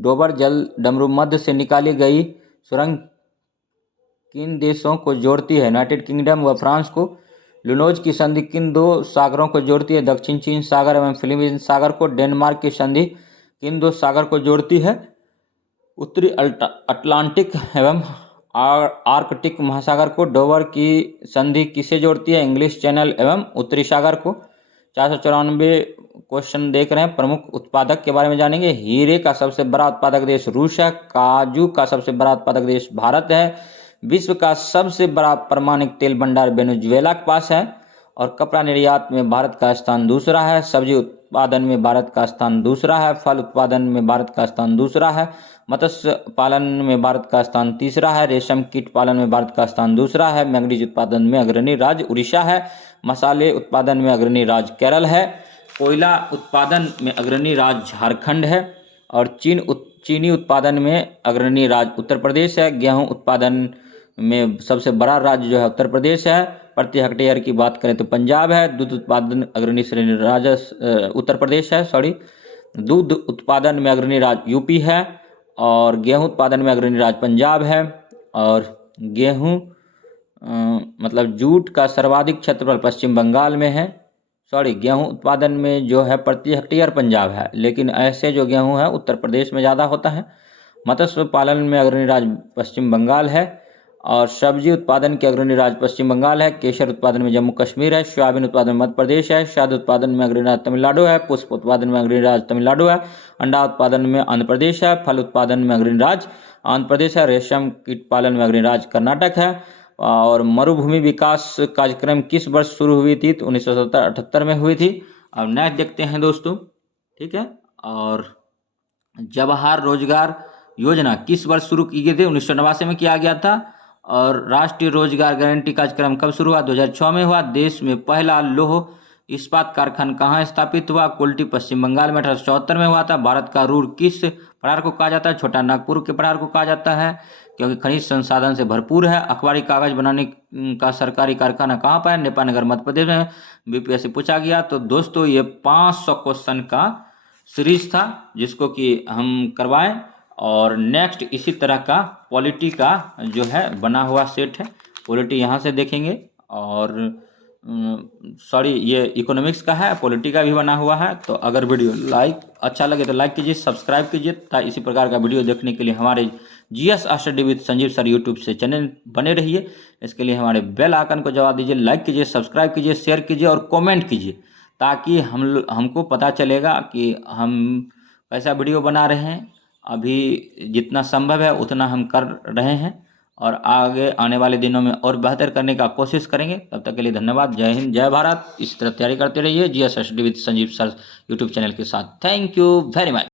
डोबर जल डमरू मध्य से निकाली गई सुरंग किन देशों को जोड़ती है? यूनाइटेड किंगडम व फ्रांस को। लुनोज की संधि किन 2 सागरों को जोड़ती है? दक्षिण चीन सागर एवं फिलिपीन सागर को। डेनमार्क की संधि किन 2 सागर को जोड़ती है? उत्तरी अटलांटिक एवं आर्कटिक महासागर को। डोवर की संधि किसे जोड़ती है? इंग्लिश चैनल एवं उत्तरी सागर को। 494 क्वेश्चन देख रहे हैं। प्रमुख उत्पादक के बारे में जानेंगे। हीरे का सबसे बड़ा उत्पादक देश रूस है। काजू का सबसे बड़ा उत्पादक देश भारत है। विश्व का सबसे बड़ा परमाणिक तेल भंडार वेनेजुएला के पास है। और कपड़ा निर्यात में भारत का स्थान दूसरा है। सब्जी उत्पादन में भारत का स्थान दूसरा है। फल उत्पादन में भारत का स्थान दूसरा है। मत्स्य पालन में भारत का स्थान तीसरा है। रेशम कीट पालन में भारत का स्थान दूसरा है। मैंगनीज उत्पादन में अग्रणी राज्य उड़ीसा है। मसाले उत्पादन में अग्रणी राज्य केरल है। कोयला उत्पादन में अग्रणी राज्य झारखंड है। और चीनी उत्पादन में अग्रणी राज्य उत्तर प्रदेश है। गेहूं उत्पादन में सबसे बड़ा राज्य जो है उत्तर प्रदेश है। प्रति हेक्टेयर की बात करें तो पंजाब है। दूध उत्पादन अग्रणी श्रेणी उत्तर प्रदेश है। दूध उत्पादन में अग्रणी राज्य यूपी है। और गेहूं उत्पादन में अग्रणी राज्य पंजाब है। और मतलब जूट का सर्वाधिक क्षेत्रफल पश्चिम बंगाल में है। गेहूं उत्पादन में जो है प्रति हेक्टेयर पंजाब है, लेकिन ऐसे जो गेहूं है उत्तर प्रदेश में ज़्यादा होता है। मत्स्य पालन में अग्रणी राज्य पश्चिम बंगाल है। और सब्जी उत्पादन के अग्रणी राज्य पश्चिम बंगाल है। केसर उत्पादन में जम्मू कश्मीर है। सोयाबीन उत्पादन में मध्य प्रदेश है। शहद उत्पादन में अग्रणी राज्य तमिलनाडु है। पुष्प उत्पादन में अग्रणी राज्य तमिलनाडु है। अंडा उत्पादन में आंध्र प्रदेश है। फल उत्पादन में अग्रणी राज्य आंध्र प्रदेश है। रेशम कीट पालन में अग्रणी राज्य कर्नाटक है। और मरुभूमि विकास कार्यक्रम किस वर्ष शुरू हुई थी? तो 1978 में हुई थी। अब नेक्स्ट देखते हैं दोस्तों, ठीक है। और जवाहर रोजगार योजना किस वर्ष शुरू की गई थी? 1989 में किया गया था। और राष्ट्रीय रोजगार गारंटी कार्यक्रम कब शुरू हुआ? 2006 में हुआ। देश में पहला लौह इस्पात कारखाना कहाँ स्थापित हुआ? कुल्टी पश्चिम बंगाल में 1874 में हुआ था। भारत का रूर किस पठार को कहा जाता है? छोटा नागपुर के पठार को कहा जाता है, क्योंकि खनिज संसाधन से भरपूर है। अखबारी कागज बनाने का सरकारी कारखाना कहाँ पर है? नेपाल नगर मध्य प्रदेश में। बीपीएससी पूछा गया। तो दोस्तों ये 500 क्वेश्चन का सीरीज था जिसको कि हम करवाएं। और नेक्स्ट इसी तरह का पॉलिटी का जो है बना हुआ सेट है। पॉलिटी यहाँ से देखेंगे। और ये इकोनॉमिक्स का है, पॉलिटी का भी बना हुआ है। तो अगर वीडियो अच्छा लगे तो लाइक कीजिए, सब्सक्राइब कीजिए। ताकि इसी प्रकार का वीडियो देखने के लिए हमारे GS study with Sanjeev sir YouTube से चैनल बने रहिए। इसके लिए हमारे बेल आइकन को जवाब दीजिए, लाइक कीजिए, सब्सक्राइब कीजिए, शेयर कीजिए और कमेंट कीजिए, ताकि हमको पता चलेगा कि हम कैसा वीडियो बना रहे हैं। अभी जितना संभव है उतना हम कर रहे हैं और आगे आने वाले दिनों में और बेहतर करने का कोशिश करेंगे। तब तक के लिए धन्यवाद। जय हिंद, जय भारत। इसी तरह तैयारी करते रहिए GS study with Sanjeev sir YouTube channel के साथ। Thank you very much.